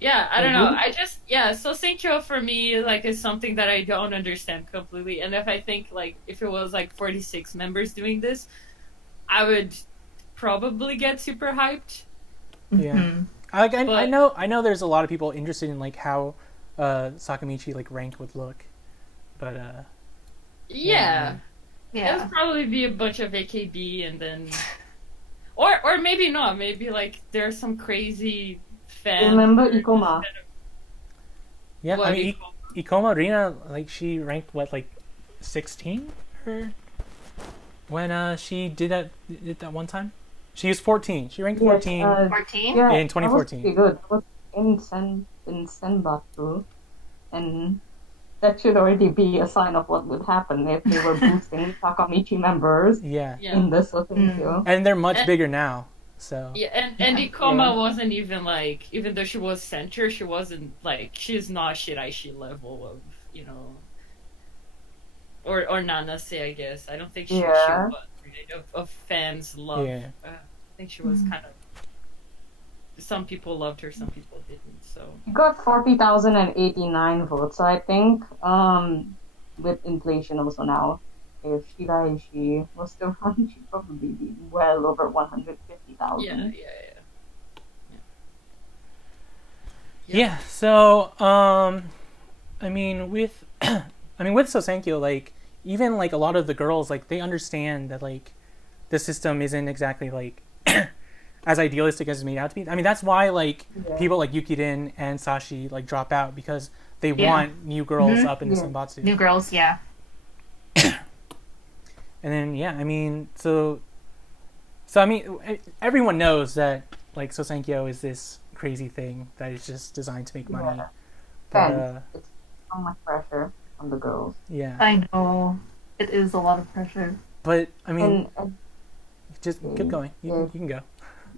yeah, I don't know. I just Sousenkyo for me like is something that I don't understand completely. And if I think like if it was like 46 members doing this, I would probably get super hyped. Yeah. I know there's a lot of people interested in like how Sakamichi like rank would look, but yeah. It would probably be a bunch of AKB, and then or maybe not. Maybe like there's some crazy fan. Remember Ikoma? Yeah, I mean Ikoma Rina, like she ranked what, like 16 or when she did that one time. She was 14. She ranked 14. 14? Yeah, in 2014. That was pretty good. It was in Senbatsu, and that should already be a sign of what would happen if they were boosting Sakamichi members in the Sousenkyo. And they're much bigger now, so... Yeah, and Ikoma wasn't even like... Even though she was center, she wasn't like... She's not Shiraishi level of, you know... Or Nanase, I guess. I don't think she was, right, of fans' love. Yeah. I think she was kind of... Some people loved her, some people didn't, so... She got 40,089 votes, so I think, with inflation also now, if Shiraishi was still running, she'd probably be well over 150,000. Yeah, so, I mean, with Sousenkyo, like, even, like, a lot of the girls, like, they understand that, like, the system isn't exactly, like, as idealistic as it's made out to be. I mean, that's why, like, people like Yukirin and Sashi, like, drop out, because they want new girls up in the Senbatsu. New girls, yeah. And then, I mean, so I mean, everyone knows that, like, Sousenkyo is this crazy thing that is just designed to make money. But, it's so much pressure on the girls. Yeah. I know. It is a lot of pressure. But, I mean, just keep going. You can go.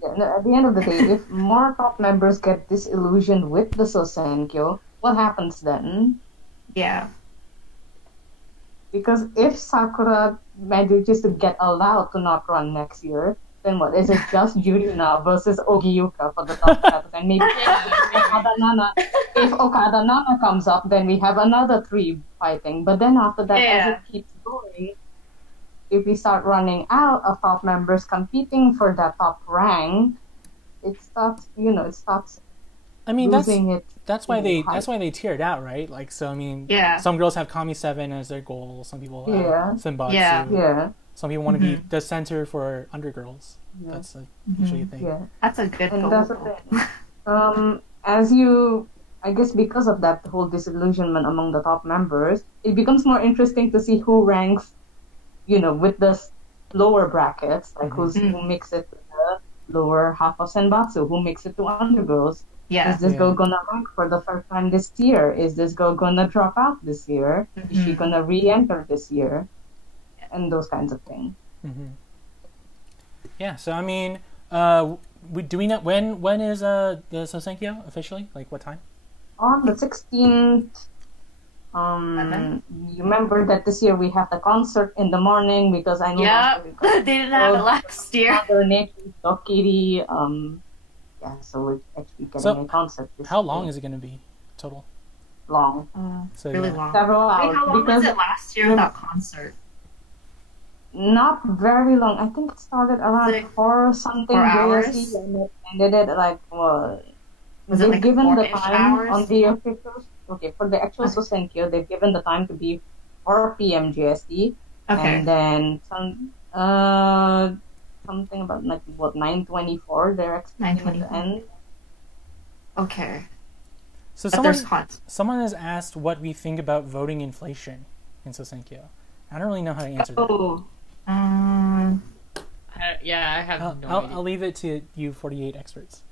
Yeah, no, at the end of the day, if more top members get disillusioned with the Sousenkyo, what happens then? Yeah. Because if Sakura manages to get allowed to not run next year, then what? Is it just Yurina versus Ogiyuka for the top status? And maybe if Okada Nana comes up, then we have another 3 fighting. But then after that, as it keeps going, if we start running out of top members competing for that top rank, it starts, I mean, losing that's why they tiered out, right? Like, so I mean, some girls have Kami 7 as their goal. Some people have Senbatsu. Yeah. Some people want to be the center for undergirls. Yeah. That's usually a thing. Yeah. That's a good goal. That's the thing. I guess because of that whole disillusionment among the top members, it becomes more interesting to see who ranks, with the lower brackets, like who makes it to the lower half of Senbatsu, who makes it to undergirls. Yeah. Is this girl gonna rank for the first time this year? Is this girl gonna drop out this year? Is she gonna re-enter this year? And those kinds of things. Yeah, so I mean, do we know when is the Sousenkyo officially? Like, what time? On the 16th, you remember that this year we have the concert in the morning because I know Yeah, they didn't have it last year. Dokiri, yeah, so we're actually getting a concert this How year. long is it going to be total? Long. So, really yeah. long. Several Wait, hours. how long because was it last year without concert? Not very long. I think it started around 4 something 4 hours? JST and it ended at like Was it they've like given the 4-ish time hours? on the official. Okay, for the actual Okay. Sousenkyo, they've given the time to be 4 p.m. GST, Okay. and then something about like 9:24. They're expecting it to 9:24. end. Okay. So But there's concert. someone has asked what we think about voting inflation in Sousenkyo. I don't really know how to answer that. Oh. Yeah, I have no idea. I'll leave it to you 48 experts.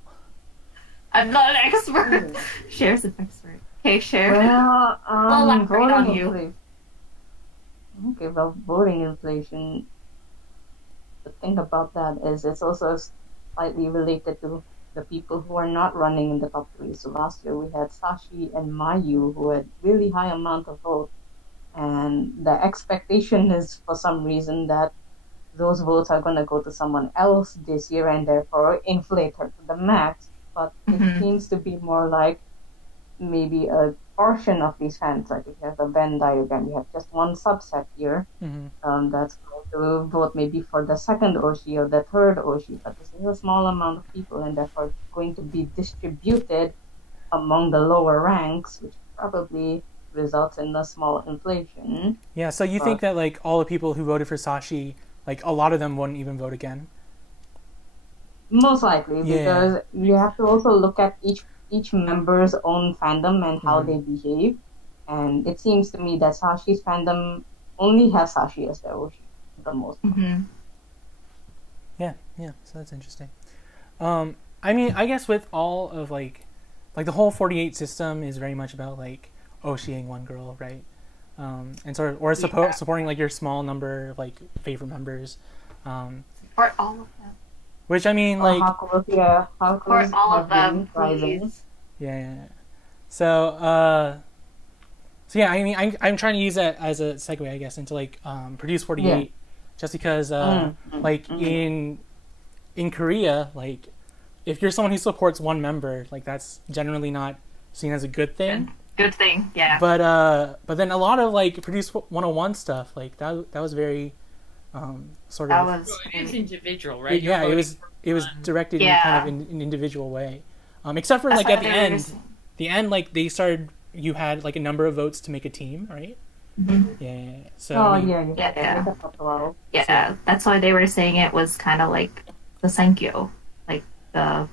I'm not an expert. Cher's an expert. Okay, Sher. Well, I'll elaborate on voting you. inflation. Okay, well, voting inflation. The thing about that is it's also slightly related to the people who are not running in the top 3. So last year we had Sashi and Mayu who had really high amount of votes, and the expectation is for some reason that those votes are going to go to someone else this year and therefore inflate her to the max. But it seems to be more like maybe a portion of these fans, like if you have a Venn diagram, you have just one subset here that's going to vote maybe for the second Oshi or the third Oshi, but this is a small amount of people and therefore it's going to be distributed among the lower ranks, which probably results in a small inflation. Yeah, so you think that like all the people who voted for Sashi, like a lot of them wouldn't even vote again? Most likely, because you have to also look at each member's own fandom and how they behave. And it seems to me that Sashi's fandom only has Sashi as their Oshi for the most part. Yeah, so that's interesting. I mean, I guess with all of like the whole 48 system is very much about like Oshiing one girl, right? And sort of, or supporting like your small number of like favorite members. Support all of them. Which I mean, like Support all of them, please. Yeah. So yeah, I mean, I'm trying to use that as a segue, I guess, into like Produce 48, just because like in Korea, like if you're someone who supports one member, like that's generally not seen as a good thing. Good thing, yeah. But then a lot of like Produce 101 stuff, like that was very sort of. So it is individual, right? Yeah, it was directed in kind of an individual way, except for like at the end, like they started. You had like a number of votes to make a team, right? Yeah. So. Yeah. That's why they were saying it was kind of like the Sousenkyo, like the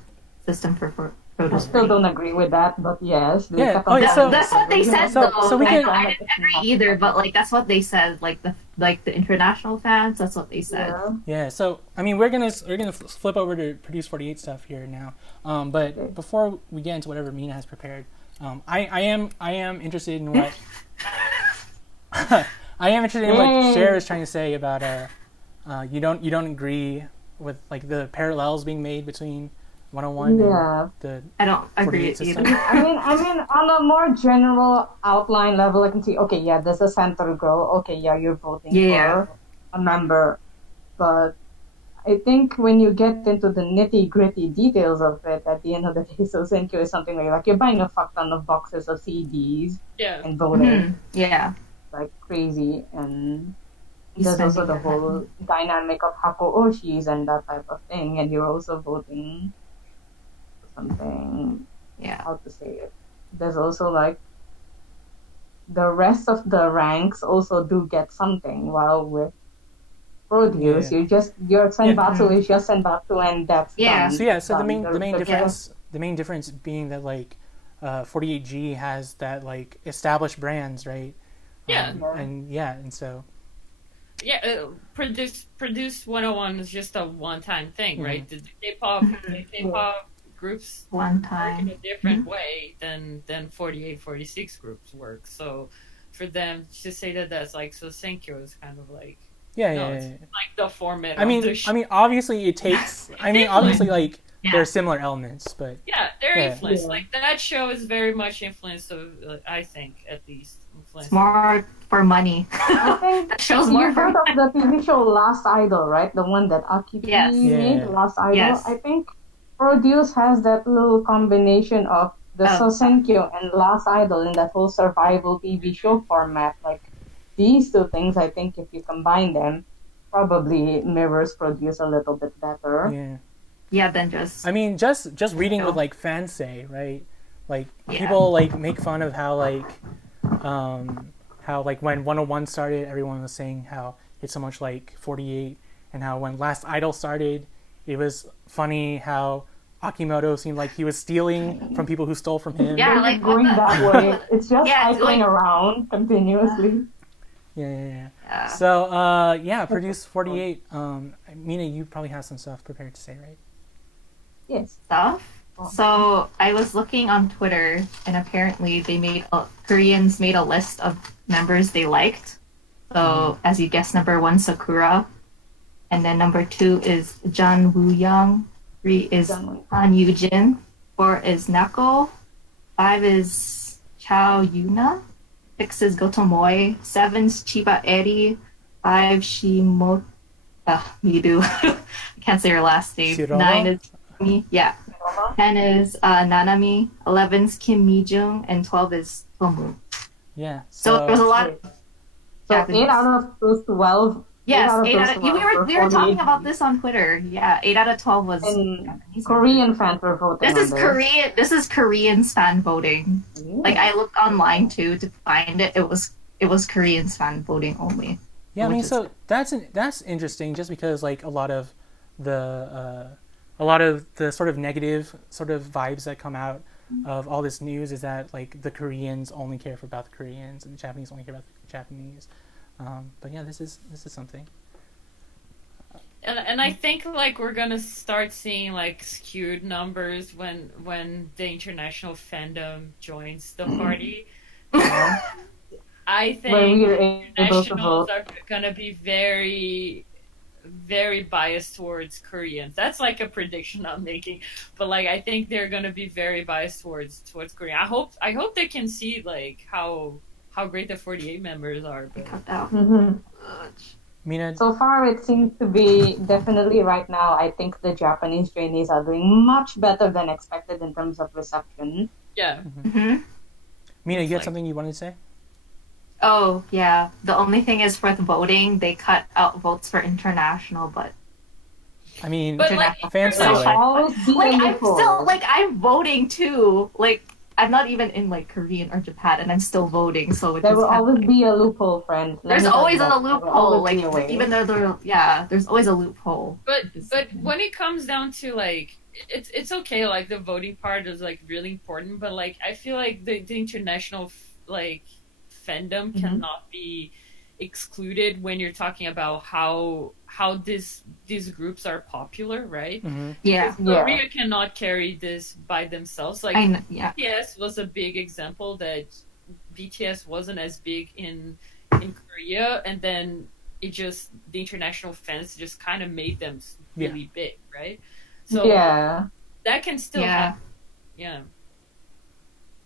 system for produce. I still don't agree with that, but yes. That's what they said, though. So we can, I didn't agree either, but like that's what they said. Like the international fans, that's what they said. Yeah. So I mean, we're gonna flip over to Produce 48 stuff here now. But before we get into whatever Mina has prepared, I am interested in what what Sher is trying to say about you don't agree with like the parallels being made between 101 and I don't agree either. I mean, on a more general outline level, I can see, okay, yeah, there's a center girl. Okay, yeah, you're voting for a member. But I think when you get into the nitty-gritty details of it, at the end of the day, Sousenkyo is something where you're buying a fuck ton of boxes of CDs and voting. Like crazy. And there's also the whole dynamic of Hako Oshis and that type of thing. And you're also voting something, how to say it. There's also like the rest of the ranks also do get something, while with Produce, your Senbatsu is just Senbatsu and that's done. So the main difference being that like 48G has that like established brands, right? And so Produce 101 is just a one-time thing, right? The K-pop groups one work time in a different way than 48, 46 groups work. So for them to say that that's like Sousenkyo is kind of like Yeah, No, yeah, it's yeah. like the format. I mean, obviously it takes. I mean, obviously, like Yeah. there are similar elements, but yeah, they're Yeah. influenced. Yeah. Like that show is very much influenced of, I think, at least influenced. It's more for money. I think That show's you more for heard of the TV show Last Idol, right? The one that Aki Yes. made, Yeah. Last Idol. Yes. I think Produce has that little combination of the Oh. Sousenkyo and Last Idol in that whole survival TV show format. Like these two things, I think if you combine them, probably mirrors Produce a little bit better. yeah. Yeah, then just I mean, just reading No. what like fans say, right? Like Yeah. people like make fun of how like when 101 started, everyone was saying how it's so much like 48, and how when Last Idol started, it was funny how Akimoto seemed like he was stealing from people who stole from him. Yeah, They're like, going what the- that way. It's just Yeah, it's cycling going- around continuously. Yeah. yeah. So, Produce 48. Mina, you probably have some stuff prepared to say, right? Yes. Stuff. So I was looking on Twitter, and apparently Koreans made a list of members they liked. So as you guessed, number 1 Sakura, and then number 2 is Jang Woo Young, 3 is Han Yujin, 4 is Nako, 5 is Chao Yuna, 6 is Gotomoe, 7 is Chiba Eri, 5 Shimoto Midu. I can't say her last name. Shiroma? 9 is me. Yeah. 10 is Nanami, 11 is Kim Mi-jung, and 12 is Tomu. Yeah. So there was a lot of So Japanese. 8 out of those 12. Yes, out of 8 those out of, 12 we were talking 48. about this on Twitter. Yeah, 8 out of 12 was And Japanese. Korean fans were voting. This is on Korean. This is Koreans fan voting. Yeah. Like I looked online too to find it. It was Koreans fan voting only. Yeah, I mean, Which is- so that's interesting, just because like a lot of the sort of negative sort of vibes that come out of all this news is that like the Koreans only care about the Koreans and the Japanese only care about the Japanese. But yeah, this is something. And I think like we're gonna start seeing like skewed numbers when the international fandom joins the party. I When think we're able to internationals vote. are gonna be very, very biased towards Koreans. That's like a prediction I'm making, but like I think they're gonna be very biased towards Korea. I hope they can see like how great the 48 members are. But Cut out. Mhm. Mina, So far, it seems to be definitely right now. I think the Japanese trainees are doing much better than expected in terms of reception. yeah, hmm Mina, you had like- something you wanted to say? Oh yeah. The only thing is for the voting, they cut out votes for international, but I mean, But, like, fans There feel will like always be like a I'm loophole. still like I'm voting too. Like I'm not even in like Korean or Japan, and I'm still voting. So it There just will kind of, always like, be a loophole, friend. Let there's me tell always you that. a There will loophole. always Like be a way. even though there's always a loophole. but when it comes down to like it's okay, like the voting part is like really important, but like I feel like the international like fandom cannot be excluded when you're talking about how these groups are popular, right? Yeah, Yeah. Korea cannot carry this by themselves. Like yeah. BTS was a big example that BTS wasn't as big in Korea, and then the international fans just kind of made them really big, right? So Yeah. that can still Yeah. happen. Yeah.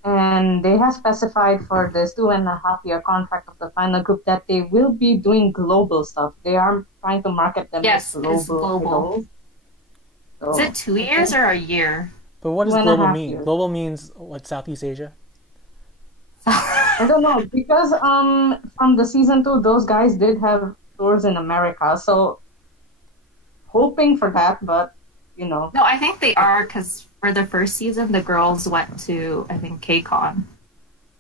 And they have specified for this 2.5-year contract of the final group that they will be doing global stuff. They are trying to market them Yes, as it's global. global. So, Is it 2 years or a year? but what does 2.5 global mean? years. Global means what? Southeast Asia? I don't know, because from the season 2, those guys did have tours in America, so hoping for that, but you know. No, I think they are because for the first season, the girls went to I think KCON.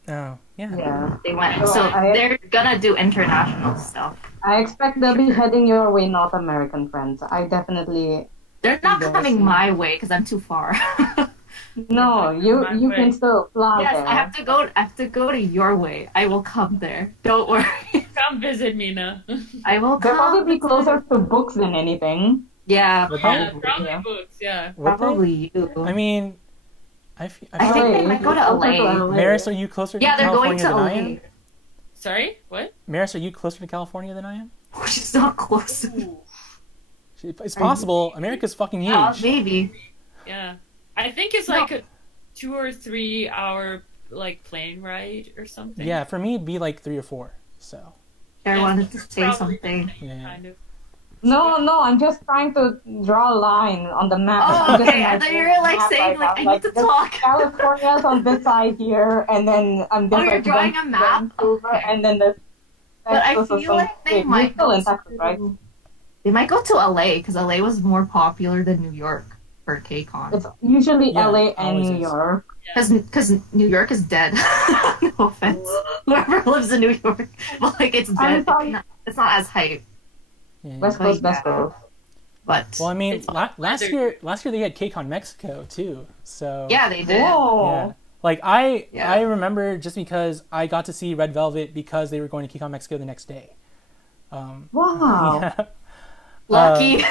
Oh, yeah. Yeah. They went, So so I- they're gonna do international stuff. I expect they'll be heading your way, North American friends. I definitely They're not Yes. coming my way because I'm too far. no. You My you way. can still fly Yes, there. I have to go to your way. I will come there. Don't worry. Come visit Mina. I will They'll come. probably be closer to books than anything. Yeah, Would Yeah, they? probably Yeah. books. Yeah. Would they? probably you. I mean, I I feel think like, they might go to LA. Maris, are you closer to Yeah, they're going California to than I LA. am? Sorry. What? Maris, are you closer to California than I am? which is not close. It's possible. America's fucking huge. Maybe. Yeah. I think it's like a 2 or 3 hour like plane ride or something. Yeah, for me it'd be like 3 or 4. So. I wanted to say Probably something. Yeah. Kind of. No, I'm just trying to draw a line on the map. Oh, I'm just okay. I thought you were like map saying like I now. need to talk. California's on this side here, and then I'm just Oh, you're like drawing a map? Vancouver, Okay. and then the. But I Texas or feel like they something. might You're still go in Texas, right? They might go to LA because LA was more popular than New York for KCON. It's usually Yeah, LA and always New is. York. Because New York is dead. No offense. Whoever lives in New York, but like it's I'm dead. sorry. It's not as hype. Yeah. West Coast, West Coast. But Well, I mean, It's last either- year they had KCON Mexico too. So yeah, they did. Whoa. yeah. Like I Yeah. remember just because I got to see Red Velvet because they were going to KCON Mexico the next day. Wow. Yeah. Lucky.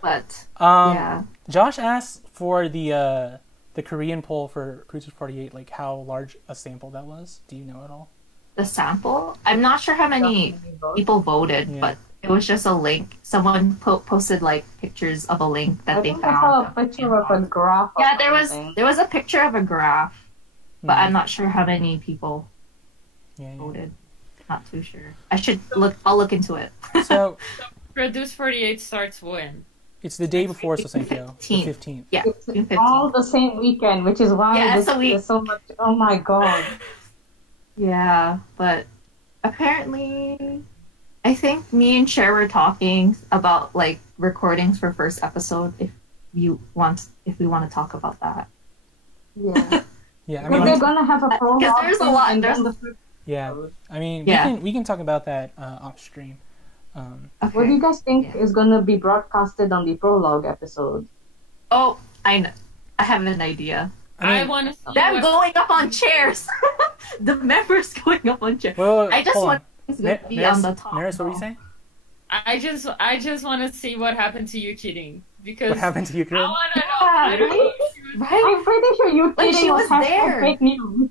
But yeah. Josh asked for the Korean poll for Produce 48, like how large a sample that was. Do you know at all? The sample, I'm not sure how many people voted, Yeah. but it was just a link. Someone posted like pictures of a link that I they think I saw a found. picture of a graph. or Yeah, something. there was a picture of a graph, but Mhm. I'm not sure how many people Yeah. voted. Not too sure. I'll look into it. So Produce 48 starts when? it's the day before Sousenkyo, the 15th. 15th. Yeah, It's June 15th. all the same weekend, which is why Yeah, this so we- is so much. Oh my god. Yeah, but apparently, I think me and Sher were talking about like recordings for first episode. If we want to talk about that. Yeah. Yeah, I But mean, they're gonna have a prologue. Because there's a thing, lot- and there's then a- the- yeah, I mean, Yeah. we can talk about that off stream. What do you guys think Yeah. is gonna be broadcasted on the prologue episode? Oh, I know. I have an idea. I I mean, want to see Them what- going up on chairs. The members going up on chairs. well, I just hold want on. it's gonna be on the top. Maris, what were you now. saying? I just want to see what happened to Yukiding because What happened to you, I Karen? want to know. Yeah, I don't know. Right? I'm pretty sure you Like, she kidding was hashtag there. fake news.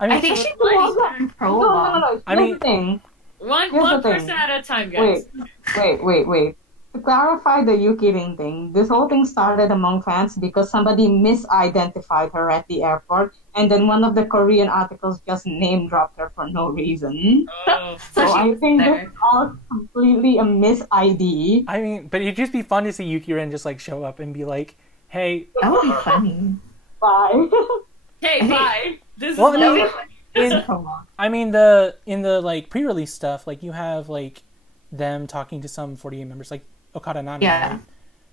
I think she was in No, prologue. no. I Here's mean- the thing. One Here's the person thing. at a time, guys. Wait. To clarify the Yukirin thing, this whole thing started among fans because somebody misidentified her at the airport, and then one of the Korean articles just name dropped her for no reason. Oh. So So she I was think this there. is all completely a mis-ID. I mean, but it'd just be fun to see Yukiren just like show up and be like, "Hey, That would be funny. Bye. Hey, Hey. bye. This Well, is I mean, It's in, prologue. I mean in the like pre-release stuff, like you have like them talking to some 48 members, like Okada Nami. Yeah. Right?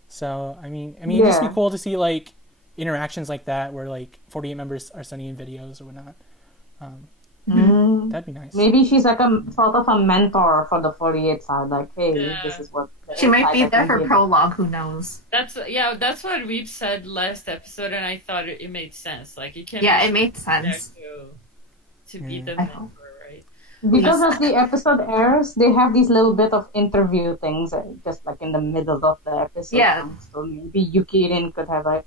So I mean, it'd just be Yeah. cool to see like interactions like that where like 48 members are sending in videos or whatnot. Mm. That'd be nice. Maybe she's like a sort of a mentor for the 48 side. Like, hey, Yeah. this is what. She might be I there can for give. prologue. Who knows? that's what Weep said last episode, and I thought it made sense. Like you can Yeah, it made sense. to be the I mentor, right? Because as the episode airs, they have these little bit of interview things, just like in the middle of the episode. Yeah. So maybe Yukirin could have like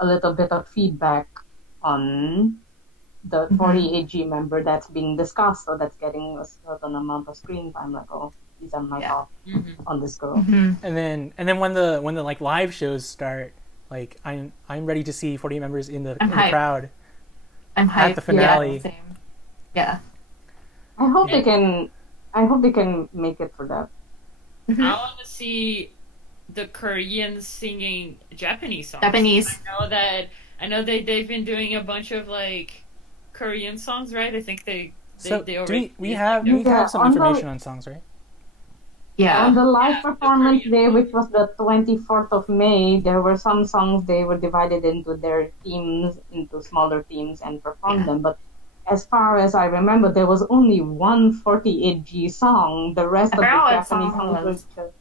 a little bit of feedback on the 48G member that's being discussed, so that's getting a certain amount of screen time. Like, oh, these are my Yeah. thoughts Mm-hmm. on this girl. Mhm. And then when the like live shows start, like I'm ready to see 48 members in the I'm hyped. crowd. I'm At hyped. the finale. Yeah, same. Yeah. I hope Yeah. they can. I hope they can make it for that. I want to see the Koreans singing Japanese songs. Japanese. I know they've been doing a bunch of like Korean songs, right? I think they So they do already we have Yeah, some on the- information on songs, right? Yeah. On the live Yeah, performance the day, Korean which was the 24th of May, there were some songs they were divided into their teams, into smaller teams, and performed Yeah. them. But as far as I remember, there was only one 48G song. The rest I of the forgot what Japanese song songs it were was. just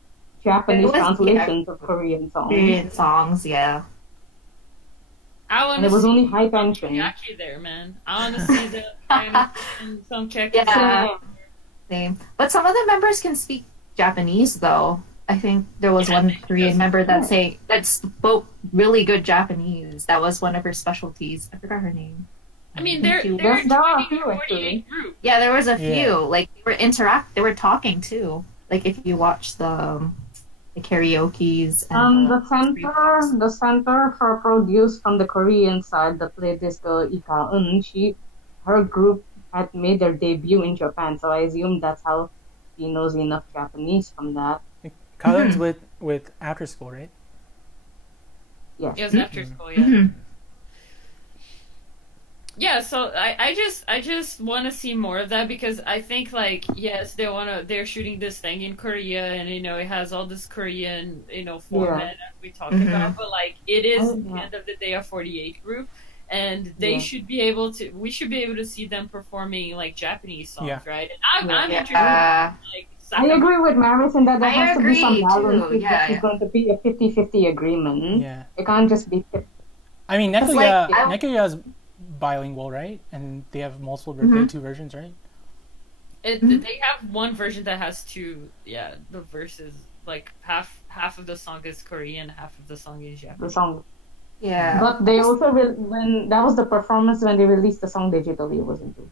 Japanese It was- translations of Korean songs. Korean songs. Yeah. I want And it to was see only high tension. Yaki there, man. I want to see the and some check. Yeah. Same. But some of the members can speak Japanese, though. I think there was one Korean member that spoke really good Japanese. That was one of her specialties. I forgot her name. I mean, they're There are a joining few, the actually. 48 group. Yeah, there was a Yeah. few. Like they were talking too. Like if you watch the karaoke's and the center for Produce from the Korean side that played this girl Ika her group had made their debut in Japan, so I assume that's how he knows enough Japanese from that. Collins with After School, right? Yes. It was After School, yeah. Yeah, so I just want to see more of that, because I think, like, yes, they're shooting this thing in Korea, and it has all this Korean format that we talked about, but like it is at the end of the day a 48 group, and we should be able to see them performing like Japanese songs, right? And I'm interested in, like, I agree with Maris in that there has to be some balance. Yeah, it's going to be a 50-50 agreement. Yeah. It can't just be. I mean, Nekkoya is bilingual, right? And they have multiple two versions, right? They have one version that has two. Yeah, the verses, like half of the song is Korean, half of the song is Japanese. The song. Yeah. But they also when that was the performance when they released the song digitally, it wasn't two.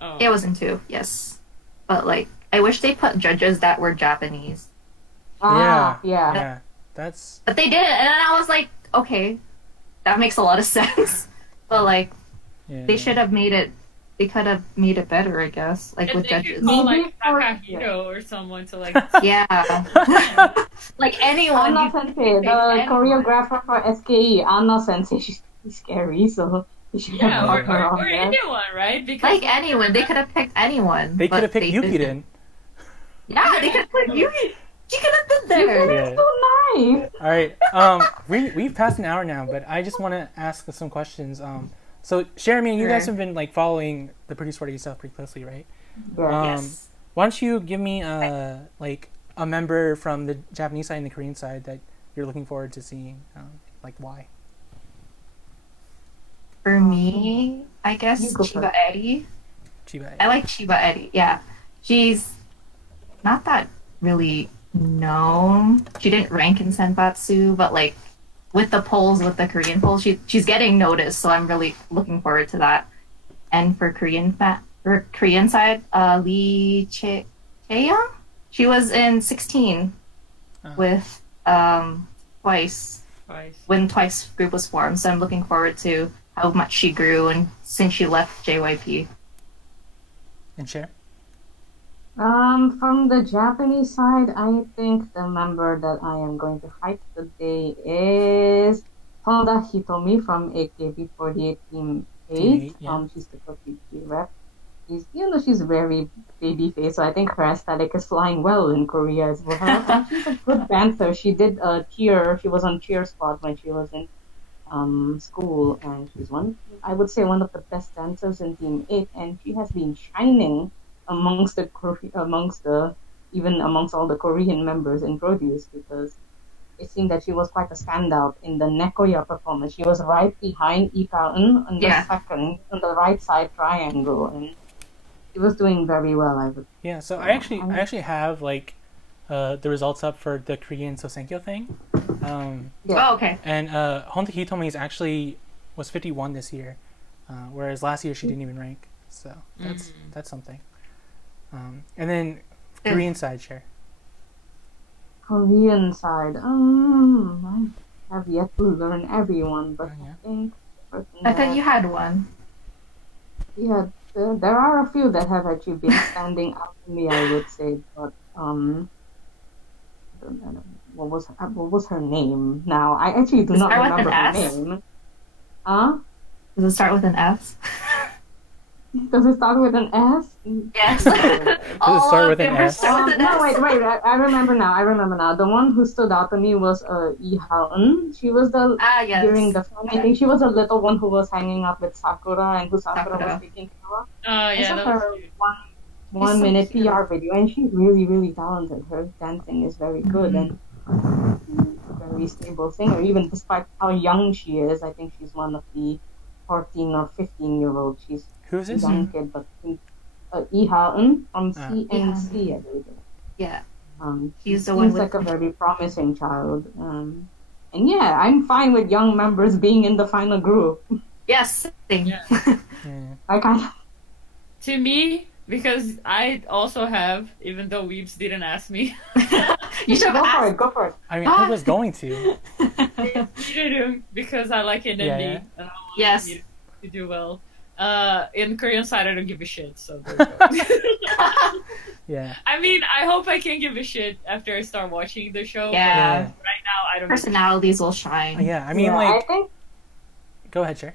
Oh. It wasn't two, yes. But like, I wish they put judges that were Japanese. Yeah. That's. But they didn't, and I was like, okay, that makes a lot of sense. But like, they should have made it. They could have made it better, I guess. Like with they judges. Could call like Takahiro or someone to like. Yeah. Like anyone. Anna Sensei, the choreographer for SKE, Anna Sensei, she's scary, so. Or anyone, right? Because like anyone, they could have picked anyone. They could have picked Yukiden. Yeah, they could have picked Yuki. She could have been there. Yukiden's so nice. All right. We've passed an hour now, but I just want to ask some questions. So Sher, you guys have been like following the Produce 48 stuff pretty closely, right? Yes. Why don't you give me like a member from the Japanese side and the Korean side that you're looking forward to seeing? Like why? For me, I guess Chiba Eri. I like Chiba Eri. Yeah, she's not that really known. She didn't rank in Senbatsu, but like with the polls, with the Korean polls, she's getting noticed. So I'm really looking forward to that. And for Korean side, Lee Chae-young, she was in 16 with Twice when Twice group was formed. So I'm looking forward to how much she grew and since she left JYP. And Sher? From the Japanese side, I think the member that I am going to hype today is Honda Hitomi from AKB48 Team 8. She's the Koki rep. She's very baby face, so I think her aesthetic is flying well in Korea as well. And she's a good dancer. She did cheer. She was on cheer squad when she was in school, and she's I would say one of the best dancers in Team 8, and she has been shining amongst all the Korean members in Produce, because it seemed that she was quite a standout in the Nekkoya performance. She was right behind Ika-eun on the second, on the right side triangle, and she was doing very well, I would. Yeah, so I actually have like the results up for the Korean Sousenkyo thing. Oh, okay. And Honda Hitomi was 51 this year, whereas last year she didn't even rank. So that's something. And then Korean side, Sher. Korean side, I have yet to learn everyone, but I thought you had one. Yeah, there are a few that have actually been standing out to me, I would say, but what was her name? Now I actually do not remember her name. Does it start with an S? Does it start with an S? Yes. Does it start with an S? No, wait. I remember now. The one who stood out to me was Lee Ha-eun. She was during the film. I think she was a little one who was hanging out with Sakura and who Sakura was taking care of. I saw her one minute PR video, and she's really, really talented. Her dancing is very good and very stable singer. Even despite how young she is, I think she's one of the 14 or 15-year-olds. She's Who's this? Young kid, but Lee Ha-eun from CNC, I believe. Yeah. She's like a very promising child. And yeah, I'm fine with young members being in the final group. Yes. Yeah. I kind of. To me, because I also have, even though Weebs didn't ask me. You should Go for ask. it. Go for it. I mean, I was going to. Needed him because I like NMB Yeah. and I want Yes. you to do well. In Korean side, I don't give a shit. So there you go. Yeah. I mean, I hope I can give a shit after I start watching the show. Yeah. But right now, I don't. give a shit. Personalities will shine. Yeah. I mean, Yeah, like, I think. go ahead, Sher.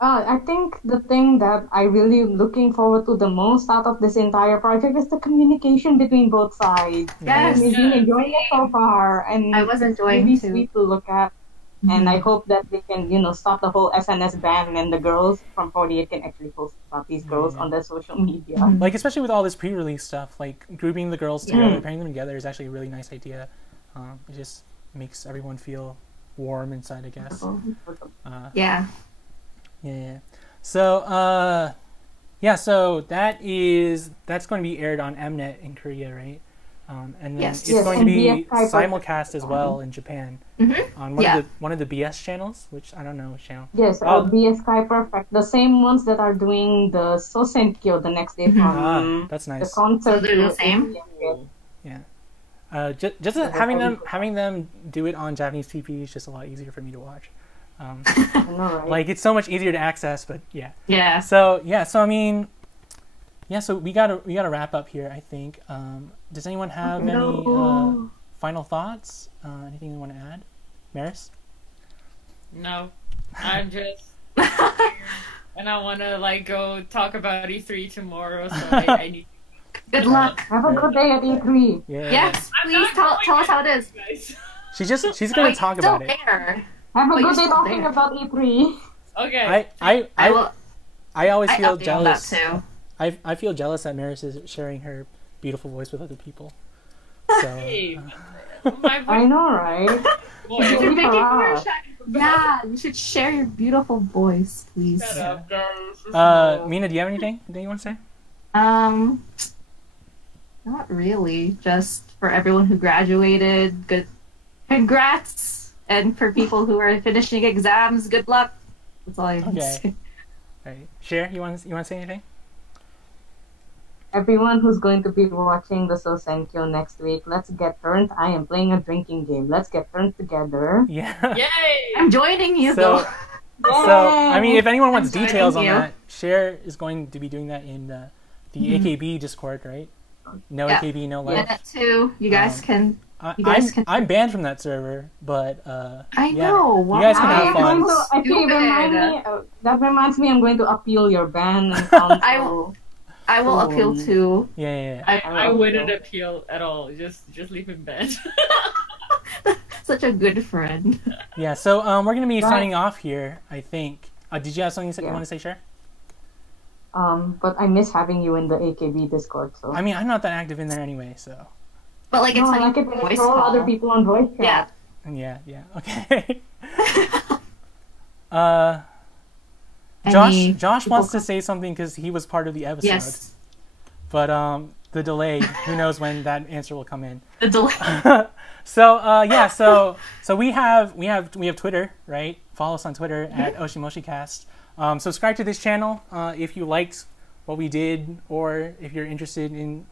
I think the thing that I really looking forward to the most out of this entire project is the communication between both sides. Yes. I've been enjoying it so far, and I was it's enjoying really too. sweet to look at. And I hope that they can, stop the whole SNS ban, and the girls from 48 can actually post about these girls on their social media. Like, especially with all this pre-release stuff, like grouping the girls together, pairing them together is actually a really nice idea. It just makes everyone feel warm inside, I guess. Yeah. Yeah. So, so that's going to be aired on Mnet in Korea, right? And then Yes. it's Yes, going to and be BS simulcast as well in Japan on one of the BS channels, which I don't know which channel. Yes, Oh. BSK Perfect. The same ones that are doing the Sousenkyo the next day from That's the nice. concert. They're the same? Just having them do it on Japanese TV is just a lot easier for me to watch. I know, right? Like, it's so much easier to access, but yeah. Yeah. So I mean, so we gotta wrap up here, I think. Does anyone have any final thoughts? Anything you want to add, Maris? No, I'm just. And I want to go talk about E3 tomorrow, so I need. Good luck. Have a good day at E3. Yeah. Yes. Please tell us how it is. Guys. She's gonna talk about it. There. Have a you're good day still talking there. about E3. Okay. I always I feel update on that jealous. too. I feel jealous that Maris is sharing her beautiful voice with other people. So Hey, my I know, right? voice. You're making her Yeah, you should share your beautiful voice, please. Shut up, guys. Mina, do you have anything you want to say? Not really. Just for everyone who graduated, good congrats. And for people who are finishing exams, good luck. That's all I have to say. Okay. All right. Cher, you want to say anything? Everyone who's going to be watching the Sousenkyo next week, let's get turned. I am playing a drinking game. Let's get turned together. Yeah. Yay! I'm joining you though. So I mean, if anyone wants I'm joining details on you. that, Cher is going to be doing that in the AKB Discord, right? No Yeah. AKB, no Yeah, life. that too. You guys can. You I'm guys can- I'm banned from that server, but I yeah. know. Wow. You guys can have I'm fun. going to, actually, Stupid. that reminds me, I'm going to appeal your ban and council. I will Oh. appeal to. Yeah. I wouldn't appeal at all. Just leave him bed. Such a good friend. Yeah. So we're gonna be Right. signing off here, I think. Did you have something you Yeah. want to say, Cher? But I miss having you in the AKB Discord. So I mean, I'm not that active in there anyway, so. But like it's no, I like like it when you voice troll call. other people on voice Yeah. chat. Yeah. Okay. Any Josh people wants to say something because he was part of the episode. Yes. But the delay, who knows when that answer will come in. The delay. So we have Twitter, right? Follow us on Twitter at Oshi Moshi Cast. Subscribe to this channel if you liked what we did, or if you're interested in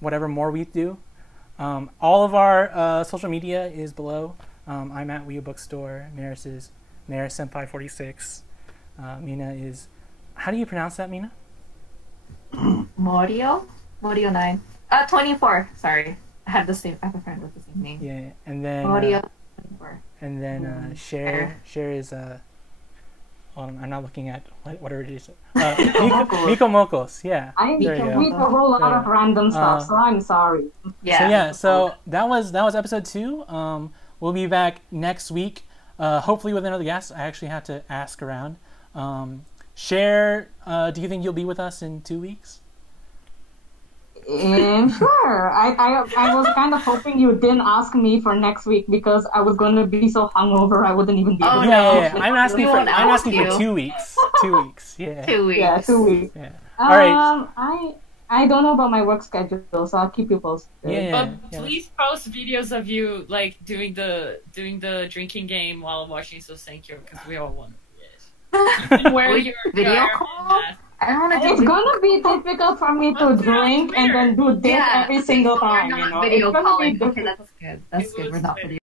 whatever more we do. All of our social media is below. I'm at Wii Bookstore. Maris is Maris Senpai46. Mina is, how do you pronounce that, Mina? Morio 9. 24. Sorry, I have a friend with the same name. Yeah, and then Morio 24. and then Cher is hold on, I'm not looking at whatever it is. Miko Mokos, yeah. I There you go. tweet a whole lot There of you go. random stuff, so I'm sorry. Yeah. So that was episode 2. We'll be back next week, hopefully with another guest. I actually had to ask around. Cher, do you think you'll be with us in 2 weeks? Sure. I was kind of hoping you didn't ask me for next week because I was going to be so hungover I wouldn't even be able Oh, to. no. Yeah. I'm asking We for won't ask you. 2 weeks. 2 weeks. Yeah. 2 weeks. Yeah, 2 weeks. Yeah. All right. I don't know about my work schedule, so I'll keep you posted. Yeah. But please post videos of you doing the drinking game while watching Sousenkyo because we all want it. Where Wait, your video Iron call? Man mask. I don't want to It's gonna be difficult for me to drink and then do this every single time, We're you not know? video It's gonna be calling. Okay, difficult. that's good. That's It good. We're was not fair. video